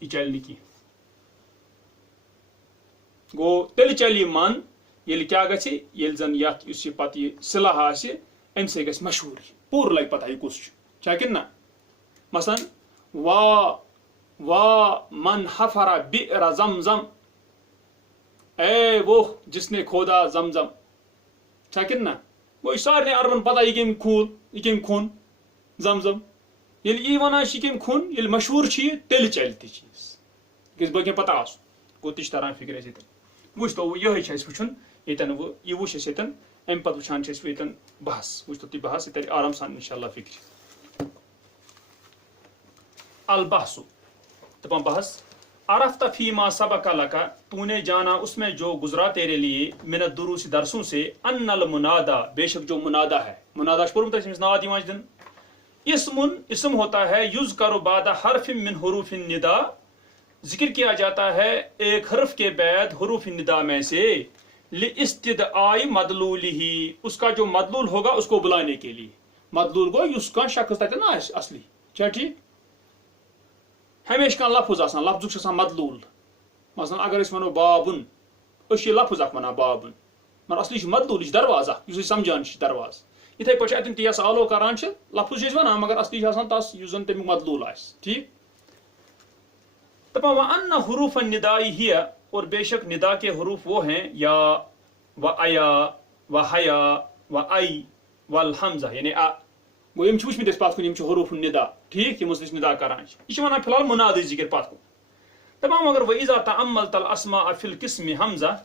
یہِ چلہِ نہٕ کینٛہہ گوٚو تیٚلہِ چلہِ یہِ من ییٚلہِ کیٛاہ گژھِ ییٚلہِ زن یتھ یُس یہِ پتہٕ یہِ صِلح آسہِ اَمہِ سۭتۍ گژھِ مشہوٗر پوٗرٕ لگہِ پتہ یہِ کُس چھُ چھا کِنہٕ نہ مثلاً وا من حفر بئر زمزم اے وہ جس نے کھودا زمزم چھا کِنہٕ نہ گوٚو یہِ سارنٕے عربن پتہ یہِ کٔمۍ کھوٗل یہِ کٔمۍ کھوٚن زمزم ییٚلہِ یی ونان چھِ یہِ کٔمۍ کھوٚن ییٚلہِ مشہوٗر چھُ یہِ تیٚلہِ چلہِ تہِ چیٖز گژھِ باقین پتہ آسُن گوٚو تہِ چھُ تران فِکرِ اَسہِ ییٚتٮ۪ن وٕچھتو یِہے چھُ اَسہِ وٕچھُن ییٚتٮ۪ن وۄنۍ یہِ وٕچھ اَسہِ ییٚتٮ۪ن اَمہِ پتہٕ وٕچھان چھِ أسۍ ییٚتٮ۪ن بحث وٕچھتو تُہۍ بحث یہِ ترِ آرام سان انشاء اللہ فِکرِ البحث دپان بحث عرفت فیما سبق لک تو نے جانا اس میں جو گزرا تیرے لیے من الدروس درسوں سے ان المنادا بے شک جو منادا ہے منادا چھُ پوٚرمُت اَسہِ أمِس ناد یِوان چھِ دِنہٕ اسم ہوتا ہے یذکر بعد حرف من حروف الندا ذکر کیا جاتا ہے ایک حرف کے بعد حروف الندا میں سے لاستدعاء مدلولہ اس کا جو مدلول ہوگا اس کو بلانے کے لیے مدلول گوٚو یُس کانٛہہ شخص تتٮ۪ن آسہِ اصلی چھا ٹھیٖک ہمیشہِ کانٛہہ لفظ آسان لفظُک چھُ آسان مدلول مثلاً اگر أسۍ وَنو بابُن أسۍ چھِ یہِ لفظ اکھ وَنان بابُن مگر اصلی چھُ مدلول یہِ چھُ دروازٕ اکھ یُس أسۍ سمجھان چھِ دروازٕ یِتھے پٲٹھۍ چھِ اتٮ۪ن تہِ یس آلو کران چھِ لفظ چھِ أسۍ وَنان مگر اصلی چھُ آسان تس یُس زن تمیُک مدلول آسہِ ٹھیٖک دپان وَأَنَّ حروف النداء ہِیَ اور بے شک ندا کے حروف وہ ہیں یا و ایا و حیا و ای والحمزہ یعنی گو یم وچمت اس پات کن یم حروف الندا ٹھیک یم اس ندا کران یہ ونان فی الحال منادی ذکر پات کن تمام مگر وَإِذَا تَأَمَّلْتَ الْأَسْمَاءَ فِي الْقِسْمِ حمزہ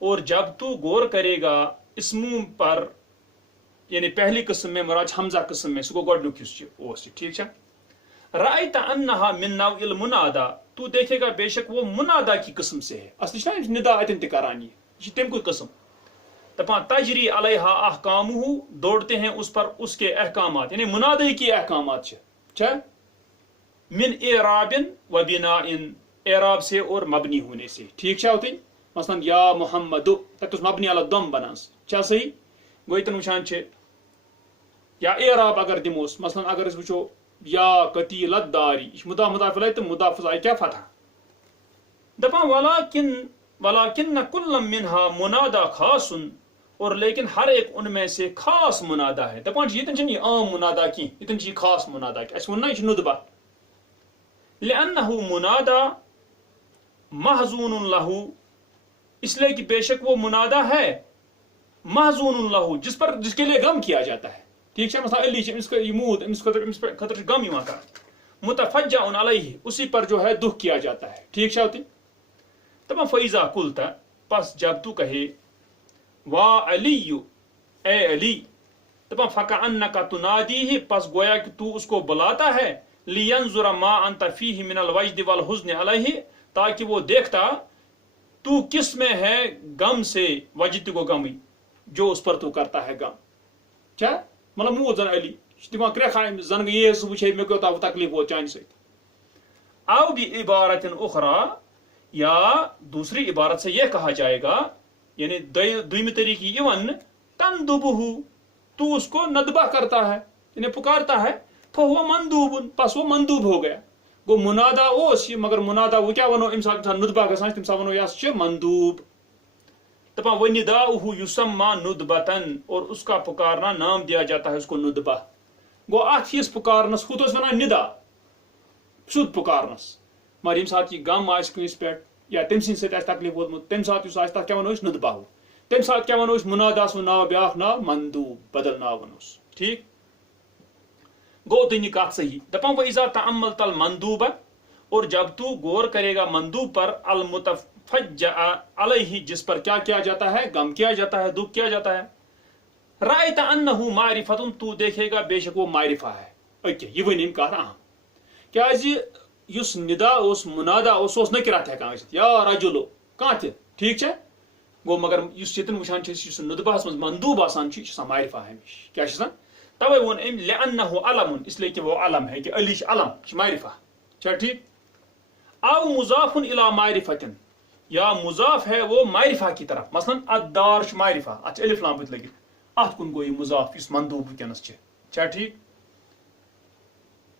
اور جب تو غور کرے گا اسموں پر یعنی پہلی قسم میں مراد حمزہ قسم میں سو گڈنک ٹھیک ہے رأیت انہا من نوع المنادا تو دیکھے گا بے شک وہ منادا کی قسم سے ہے اصل چھ ندا اتن تکران یہ تم کوئی قسم دپان تجری علیہا احکامہ دوڑتے ہیں اس پر اس کے احکامات یعنی منادی کی احکامات چھا من اعراب و بناء اعراب سے اور مبنی ہونے سے ٹھیک چھا ہوتی مثلا یا محمد تک مبنی علی الضم بناس چھا صحیح گوئی تن وچھان چھ یا اعراب اگر دموس مثلا اگر اس وچھو یا قتیل الداری مضاف مضاف الیہ تو مضاف الیہ کیا فتح دپان ولکن کل منها منادا خاص اور لیکن ہر ایک ان میں سے خاص منادا ہے دپان یہ تن یہ عام منادا کی یہ تن یہ خاص منادا کی اس وننا یہ ندبہ لانه منادا محزون له اس لیے کہ بے شک وہ منادا ہے محزون له جس کے لیے غم کیا جاتا ہے ٹھیک ہے مثلا علی اس کا یمود اس خطر غم یوان کر متفجع علیہ اسی پر جو ہے دکھ کیا جاتا ہے ٹھیک ہے ہوتی تمام فیضا قلت پس جب تو کہے وا علی اے علی تمام فکأنک تنادیہ پس گویا کہ تو اس کو بلاتا ہے لینظر ما انت فیہ من الوجد والحزن علیہ تاکہ وہ دیکھتا تو کس میں ہے غم سے وجد کو غمی جو اس پر تو کرتا ہے غم کیا مطلب مو زن علی دپان کرے خائم زن یہ وچھے مے کوتا تکلیف ہو چانہ سۭتۍ او بعبارت اخرى یا دوسری عبارت سے یہ کہا جائے گا یعنی دویمی طریقے ایون تندبہ تو اس کو ندبہ کرتا ہے یعنی پکارتا ہے فہو مندوب پس وہ مندوب ہو گیا گو منادا اوس مگر منادا وہ کیا ونو امسال ندبہ گژھان تم سا ونو یہ مندوب دپان ونداؤہ یسمى ندبتن اور اس کا پکارنا نام دیا جاتا ہے اس کو ندبہ گو ات ہس پکارنس خود اس ونان ندا سود پکارنس مگر یم سات یہ غم آس کنس پہ یا تم سن ست تکلیف ووتمت تم سات اس تک کیا ونو ندبہ تم سات کیا ونو مناداس و ناو بیاکھ ناو مندوب بدل ناو ونوس ٹھیک گو دنی کات صحیح دپان وَإِذَا تَأَمَّلْتَ الْمَنْدُوبَ اور جب تو غور کرے گا مندوب پر المتفجع علیہ جس پر کیا کیا جاتا ہے غم کیا جاتا ہے دکھ کیا جاتا ہے رأیت انہ معرفۃ تو دیکھے گا بے شک وہ معرفہ ہے اوکے یہ ونیم کات اہم کیاز یس ندا اس منادا اس نکرات ہیکان ٲسِتھ یا رجلو کانٛہہ تہِ ٹھیک چھا گو مگر یس یتن وچھان چھ یس ندبہس منٛز مندوب آسان چھ آسان معرفہ ہمیشہ کیا چھ آسان توے ون ام لانه علم اس لیے کہ وہ علم ہے کہ علی علم معرفہ چھا ٹھیک او مضاف الی معرفۃ یا مضاف ہے وہ معرفہ کی طرف مثلا الدار معرفہ ات الف لام بت لگی ات کن گوئی مضاف اس مندوب ونکس چھا ٹھیک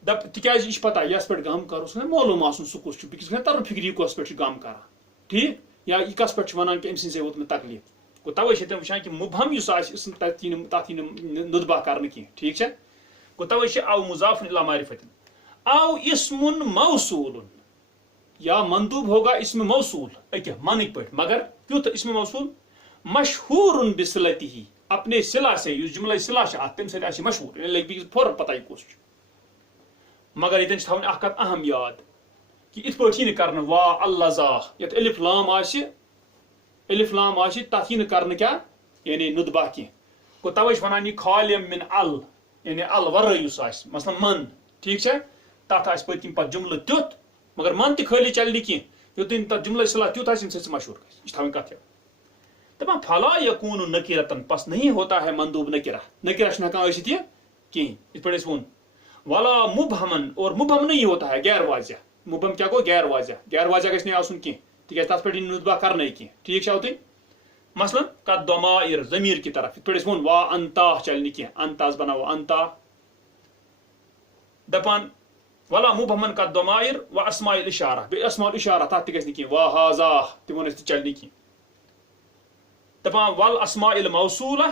دپ تکیاز یہ پتہ یس پہ غم کرو سہ معلوم آسن سہ کس بکس گھر تر فکری کس پہ غم کران ٹھیک یا یہ کس پہ ونان کہ ام سن ووت میں تکلیف گو توے چھ تم وچھان کہ مبہم یس آس تت ندبہ کرنے کی ٹھیک چھا گو توے چھ او مضاف الی معرفۃ او اسم موصول یا مندوب ہوگا اسم موصول اکہ منک پہ مگر کیوت اسم موصول مشہور بصلتہ اپنے صلہ سے اس جملہ صلہ چھ تم سے آس مشہور یعنی لگ فوراً پتہ یہ کس مگر یہ تھون اخ کت اہم یاد کہ ات پہ کرنا وا اللہ زاہ یت الف لام آس تت یہ کرنا کیا یعنی ندبہ کی گو توے ونان یہ خالم من ال یعنی ال ورٲے یس آس مثلا من ٹھیک چھا تت آس پتم پتہ جملہ تیُتھ مگر من تہ خالی چل نہ کی یوتن تت جملہ صلہ تیُتھ آس سے مشہور گژھِ یہ تھوین کت دپان فلا یکون نکرتن پس نہیں ہوتا ہے مندوب نکرہ نکرہ چھ ہیکان ٲسِتھ یہ کہیں اس پہ ون ولا مبہمن اور مبہم نہیں ہوتا ہے غیر واضح مبہم کیا گو غیر واضح گژھِ نہٕ آسُن کینٛہہ تکیاز تس پہ ندبہ کرنے کی ٹھیک چھا ہوتی مثلا کالضمائر ضمیر کی طرف ات ون وا انتا چل نہ کینٛہہ انتاس بناو انتا دپان ولا مبہمن کالضمائر و اسماء الاشارہ بے اسماء الاشارہ تت تہ گژھِ نہٕ کینٛہہ وا ہاذا تمن اس چل نہ کینٛہہ دپان ول اسماء الموصولہ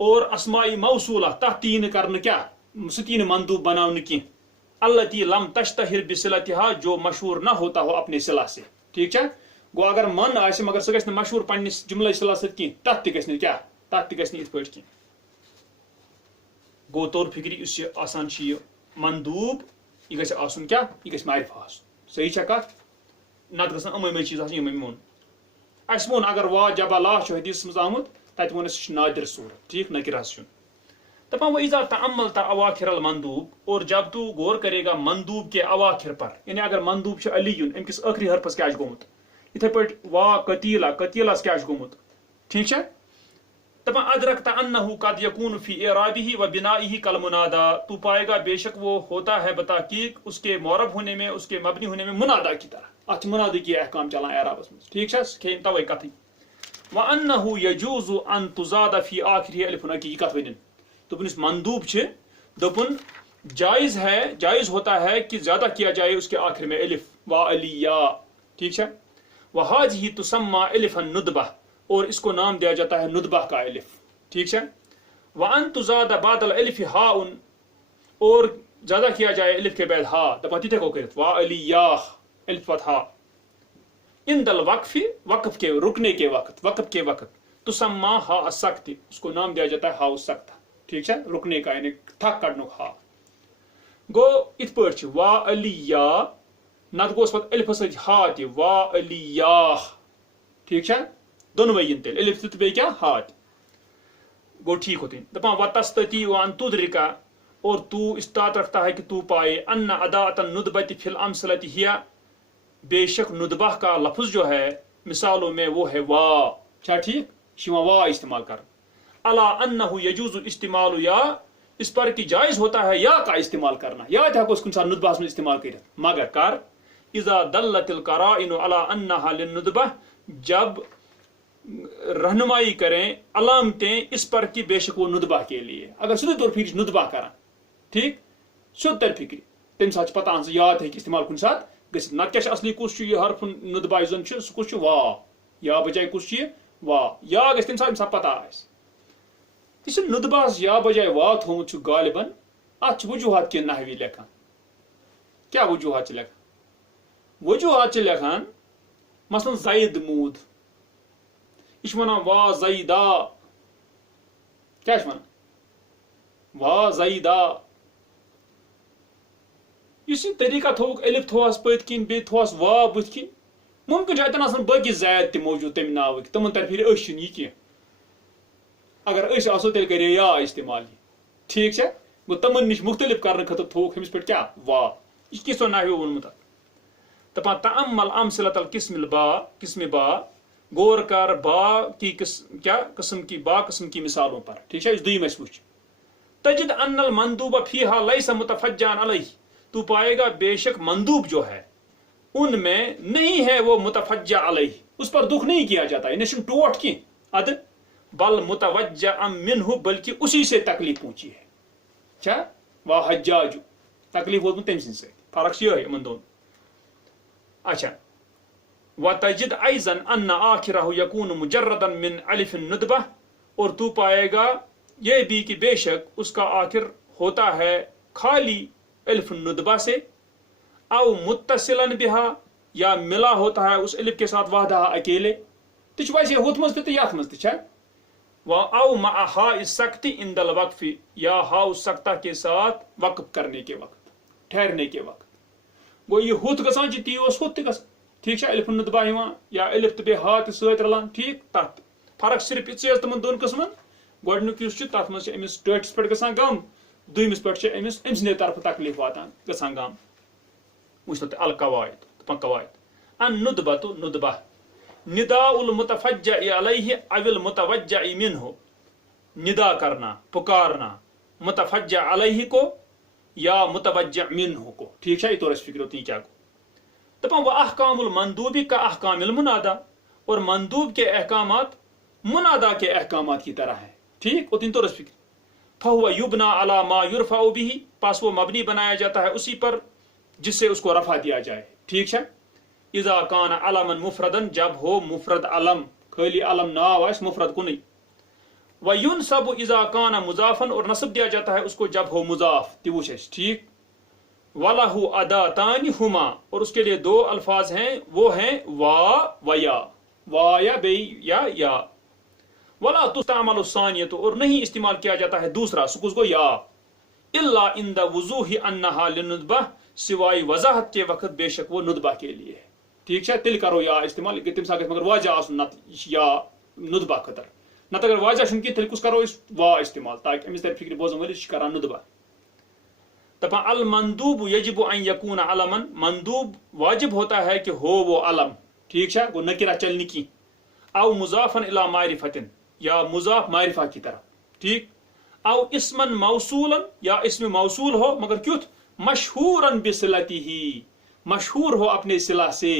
اور اسماء موصولہ تت تی نہ کرنا کیا سہ تی نہ مندوب بناو کینٛہہ التي لم تشتہر بصلتها جو مشہور نہ ہوتا ہو اپنے صلہ سے ٹھیک چھا گو اگر من آسہِ مگر سُہ گژھِ نہٕ مشہوٗر پننِس جملہ اصطلاح سۭتۍ کینٛہہ تتھ تہِ گژھِ نہٕ کیٛاہ تتھ تہِ گژھِ نہٕ یِتھ پٲٹھۍ کینٛہہ گوٚو طور فِکرِ یُس یہِ آسان چھُ یہِ مندوٗب یہِ گژھِ آسُن کیٛاہ یہِ گژھِ معرفہ آسُن صحیح چھا کتھ نتہٕ گژھن یِمے چیٖز آسٕنۍ یِمے ووٚن اَسہِ ووٚن اگر وا جبا لا چھُ حدیثس منٛز آمُت تتہِ ووٚن اَسہِ یہِ چھُ نادر صوٗرت ٹھیٖک نکرہ چھُ دپان وَإِذَا تَأَمَّلْتَ أَوَاخِرَ الْمَنْدُوب اور جب تو غور کرے گا مندوب کے اواخر پر یعنی اگر مندوب چھُ علی یُن أمۍ کِس ٲخری حرفس کیٛاہ چھُ گوٚمُت یِتھے پٲٹھۍ وا قتیٖلا قتیٖلس کیٛاہ چھُ گوٚمُت ٹھیٖک چھا دپان أدركت أنه قد يكون في إعرابه وبنائه كالمنادى تو پائے گا بے شک وہ ہوتا ہے بتحقیق اس کے معرب ہونے میں اس کے مبنی ہونے میں منادا کی طرح اتھ منادی کی احکام چلان اعرابس منٛز ٹھیک چھا کھیٚیِن توے کتھٕے وأنه يجوز أن تزاد في آخره ألف یہ کتھ ونن دوٚپُن یُس مندوب چھِ دوٚپُن جائز ہے جائز ہوتا ہے کہ زیادہ کیا جائے اس کے آخر میں الف وا علی یا ٹھیک ہے وهذه تسمى الف الندبہ اور اس کو نام دیا جاتا ہے ندبہ کا الف ٹھیک ہے وان تزاد بعد الالف ہاء اور زیادہ کیا جائے الف کے بعد ہا دپان تتھے کو کرت وا علی یا الف فتحہ عند الوقف وقف کے رکنے کے وقت تسمى ہا السکت اس کو نام دیا جاتا ہے ہا السکت ٹھیک ہے رکنے کا یعنی تھک کڑنک ہا گو ات پٲٹھۍ وا علی یا نت گوس پتہٕ الف سۭتۍ ہا تہِ وا علی یا ٹھیک ہے دونوے ین تیل الف تہِ بیٚیہِ کیٛاہ ہا تہِ گو ٹھیک ہوتے دپان وتستطيع ان تدرك اور تو استطاعت رکھتا ہے کہ تو پائے ان اداۃ الندبۃ فی الامثلۃ ہی بے شک ندبہ کا لفظ جو ہے مثالوں میں وہ ہے وا کیا ٹھیک وا استعمال کر الا انہ یجوز استعمال یا اس پر کہ جائز ہوتا ہے یا کا استعمال کرنا یا تہ ہیکو کُنہِ ساتہٕ ندبہس منٛز استعمال کٔرِتھ مگر کر اذا دلت القرائن على انها للندبہ جب رہنمائی کریں علامتیں اس پر کہ بے شک وہ ندبہ کے لیے اگر سیدھے طور فکر ندبہ کران ٹھیک سیود تر فکر تمہِ ساتہٕ چھِ پتہ آسان یاد ہیٚکہِ استعمال کُنہِ ساتہٕ گژھِتھ نتہٕ کیٛاہ چھُ اصلی کُس چھُ یہِ حرف ندبہ یُس زن چھُ سُہ کُس چھُ وا یا بجاے کُس چھُ یہِ وا یا گژھِ تمہِ ساتہٕ ییٚمہِ ساتہٕ پتہ آسہِ یُس یہِ ندبہس یا بجاے وا تھومُت چھُ غالبن اتھ چھِ وجوہات کینٛہہ نحوی لیکھان کیٛاہ وجوہات چھِ لیکھان وجوہات چھِ لیکھان مثلاً زید موٗد یہ چھُ ونان وا زیدا کیٛاہ چھُ ونان وا زیدا یُس یہِ طریقہ تھوٚوُکھ الف تھوہس پٔتۍ کِنۍ بیٚیہِ تھوہس وا بٕتھِ کِنۍ ممکن چھُ اتٮ۪ن آسان باقی زید تہِ موجوٗد تمہِ ناوٕکۍ تِمن ترِ پھِرِ أسۍ چھِنہٕ یہِ کینٛہہ اگر أسۍ آسو تیٚلہِ کرے یا استعمال یہِ ٹھیک چھا گوٚو تِمن نِش مختلف کرنہٕ خٲطرٕ تھووُکھ أمِس پٮ۪ٹھ کیٛاہ وا یہِ چھُ کینٛژھو نحویو ووٚنمُت اتھ دپان تأمل امثلۃ القسم با غور کر با کی کیا قسم کی با قسم کی مثالوں پر ٹھیک ہے اس دویم اس وچ تجد ان المندوب فیہا لیس متفجعا علیہ تو پائے گا بے شک مندوب جو ہے ان میں نہیں ہے وہ متفجع علیہ اس پر دکھ نہیں کیا جاتا انہیں چھُنہٕ ٹوٹھ کینٛہہ اد بل متوجع منہ بلکہ اسی سے تکلیف پہنچی ہے کیا وا حجاج تکلیف ووتمُت تٔمۍ سٕنٛدِ سۭتۍ فرق چھِ یِہوٚے یِمن دۄن اچھا وتجد ايضا ان آخرہ یکون مجردا من الف الندبہ اور تو پائے گا یہ بھی کہ بے شک اس کا آخر ہوتا ہے خالی الف الندبہ سے او متصلا بہا یا ملا ہوتا ہے اس الف کے ساتھ وحدہ اکیلے تہِ چھُ ویسے ہُتھ منٛز تہِ تہٕ یتھ منٛز تہِ چھا او مع ہا السکت عند الوقف یا ہا السکتہ کے ساتھ وقف کرنے کے وقت ٹھہرنے کے وقت گوٚو یہِ ہُتھ گژھان چھِ تی اوس ہُتھ تہِ گژھان ٹھیک چھا الف الندبہ یِوان یا الف تہٕ بیٚیہِ ہا تہِ سۭتۍ رلان ٹھیک تتھ فرق صرف یِژٕے یٲژ تِمن دۄن قٕسمن گۄڈنیُک یُس چھُ تتھ منٛز چھِ أمِس ٹٲٹھِس پٮ۪ٹھ گژھان غم دوٚیمِس پٮ۪ٹھ چھِ أمِس أمۍ سٕنٛدے طرفہٕ تکلیف واتان گژھان غم وٕچھتو تُہۍ القواعد دپان قواعد ان ندبۃ ندبہ نداء المتفجع علیہ او المتوجع منہ ندا کرنا پکارنا متفجع علیہ کو یا متوجع منہ کو ٹھیک ہے یہ طور اس فکر ہوتی کیا کو دپان وہ احکام المندوب کا احکام المنادا اور مندوب کے احکامات منادا کے احکامات کی طرح ہیں ٹھیک اور تین طور اس فکر فہو یبنا علی ما یرفع به پس وہ مبنی بنایا جاتا ہے اسی پر جس سے اس کو رفع دیا جائے ٹھیک ہے اذا کان علما مفردا جب ہو مفرد علم خالی علم ناو آس مفرد کنی وینصب اذا کان مضافا اور نصب دیا جاتا ہے اس کو جب ہو مضاف تہ وچھ ٹھیک وَلَهُ أَدَاتَانِ ہُمَا، اور اس کے لیے دو الفاظ ہیں، وہ ہیں وا و یا، وا یا بے یا یا. وَلَا تُسْتَعْمَلُ الثَّانِيَةُ، اور نہیں استعمال کیا جاتا ہے دوسرا سکوز کو یا، إِلَّا عِنْدَ وُضُوحِ أَنَّهَا لِلنُّطْبَةِ، سوائے وضاحت کے وقت بے شک وہ ندبہ کے لیے ہے. ٹھیک ہے، تیل کرو یا استعمال تم سا مگر واجہ آسن نت یا ندبہ خطر، نت اگر واجہ چھُنہٕ کینٛہہ تیٚلہِ کُس کرو أسۍ وا استعمال تاکہ أمِس ترِ فکرِ بوزن وٲلِس چھِ کران ندبہ. دپان المندوب یجب ان یکون علمن، مندوب واجب ہوتا ہے کہ ہو وہ علم. ٹھیک ہے، وہ نکرہ چلنی کی، او مضافن الی معرفت، یا مضاف معرفہ کی طرف. ٹھیک، او اسمن موصولا، یا اسم موصول ہو مگر کیُتھ مشہورا بصلتہ، مشہور ہو اپنے صلہ سے،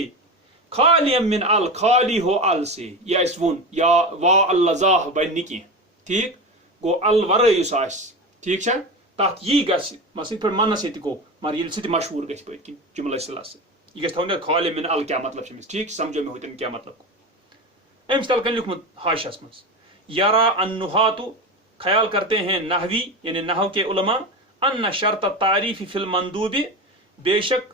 خالی من ال، خالی ہو ال سے، یا اسون یا وا اللذاہ بننی کی. ٹھیک گو ال ورٲے یُس آسہِ، ٹھیک ہے تات یی گژھِ مثلاً پھر منس یہ گو مگر ییٚلہِ سُہ تہِ مشہور گژھِ پٔتۍ کِنۍ جملہ صلہ سے، یہ گژھِ تھاوُن خالی من ال کیا مطلب چھُ أمِس. ٹھیک سمجھو مےٚ ہوتن کیا مطلب گوٚو. أمِس تل کن لیوکھمُت حاشیس منٛز یرا النحات، خیال کرتے ہیں نحوی یعنی نحو کے علماء، ان شرط تعریف فی المندوب، بے شک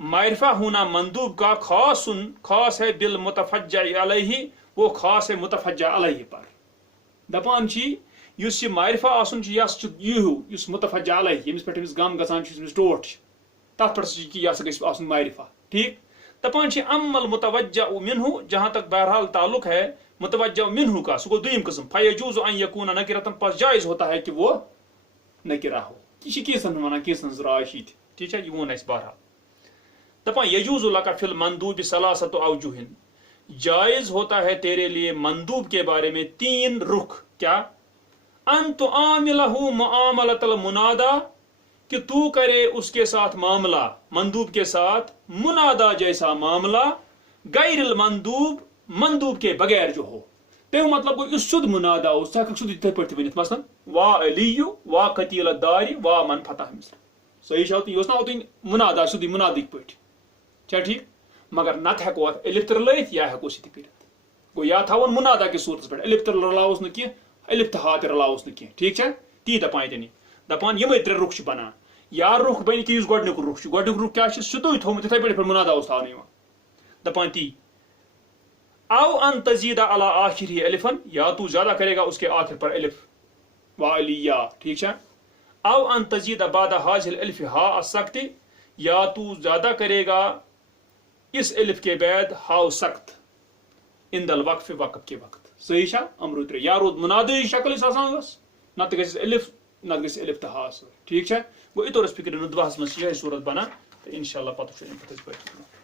معرفہ ہونا مندوب کا خاص ہے بالمتفجع علیہ، وہ خاص ہے متفجع علیہ پر. دپان چھ یُس یہ معرفہ آسن یس یہ متفجع علیہ، یمس پہ امس غم گژھان یمس ٹوٹ تر پہ یہ گھس آسن معرفہ. ٹھیک، دپان چھ ام المتوجع منہ، جہاں تک بہرحال تعلق ہے متوجع منہ کا، سو گو دویم قسم، فیجوز ان یکون نکرۃ، پس جائز ہوتا ہے کہ وہ نکرہ ہو. یہ کیسن ونان کیسن رائے چھ، ٹھیک ہے، یہ وون اس بہرحال. دپان یجوز لک فی المندوب ثلاثۃ اوجہ، جائز ہوتا ہے تیرے لیے مندوب کے بارے میں تین رخ. کیا؟ ان تعاملہ معاملۃ المنادا، کہ تو کرے اس کے ساتھ معاملہ، مندوب کے ساتھ منادا جیسا معاملہ، غیر المندوب، مندوب کے بغیر جو ہو. تمیک مطلب گو اس سود منادا ہو، ثہ ہیکھ سود یتھے پٲٹھۍ ؤنِتھ مثلاً وا علی وا قتیل الدار وا من فتح مثلا. صحیح چھا یہ اوس نا اوتن منادا سیودی منادٕکۍ پٲٹھۍ، چھا ٹھیک؟ مگر نت ہیکو اتھ الف تہِ رلٲیِتھ یا ہیکوس یہِ تہِ کٔرِتھ. گو یا تھاون منادا کِس صورتس پٮ۪ٹھ، الف تہِ رلاوس نہٕ کینٛہہ، الف تہٕ ہا تہِ رلاوس نہٕ کینٛہہ. ٹھیک چھا؟ تی دپان ییٚتٮ۪ن دپان یِمے ترٛےٚ رُخ چھِ بنان. یا رُخ بنہِ کہِ یُس گۄڈنیُک رُخ چھُ، گۄڈنیُک رُخ کیٛاہ چھُ سیوٚدُے تھوٚومُت یِتھے پٲٹھۍ منادا اوس تھاونہٕ یِوان. دپان تی او ان تزید علی آخرہ الفن، یا تو زیادہ کرے گا اس کے آخر پر الف، وا علی یا. ٹھیک ہے، او ان تزید بعد حاضر الف ہا السکت، یا تو زیادہ کرے گا اس الف کے بعد ہاؤ سخت، عند الوقف، وقف کے وقت. صحیح چھا؟ امرو ترٛےٚ یا رود منادی شکل یُس آسان ٲس، نتہٕ گژھِ الف نتہٕ گژھِ الف تہٕ ہا سۭتۍ. ٹھیک چھا؟ گوٚو یہِ توٚر اَسہِ فِکرِ ندبہس منٛز چھِ یِہے صورت بنان تہٕ انشاء اللہ پتہٕ وٕچھو امہِ پتہٕ أسۍ باقٕے.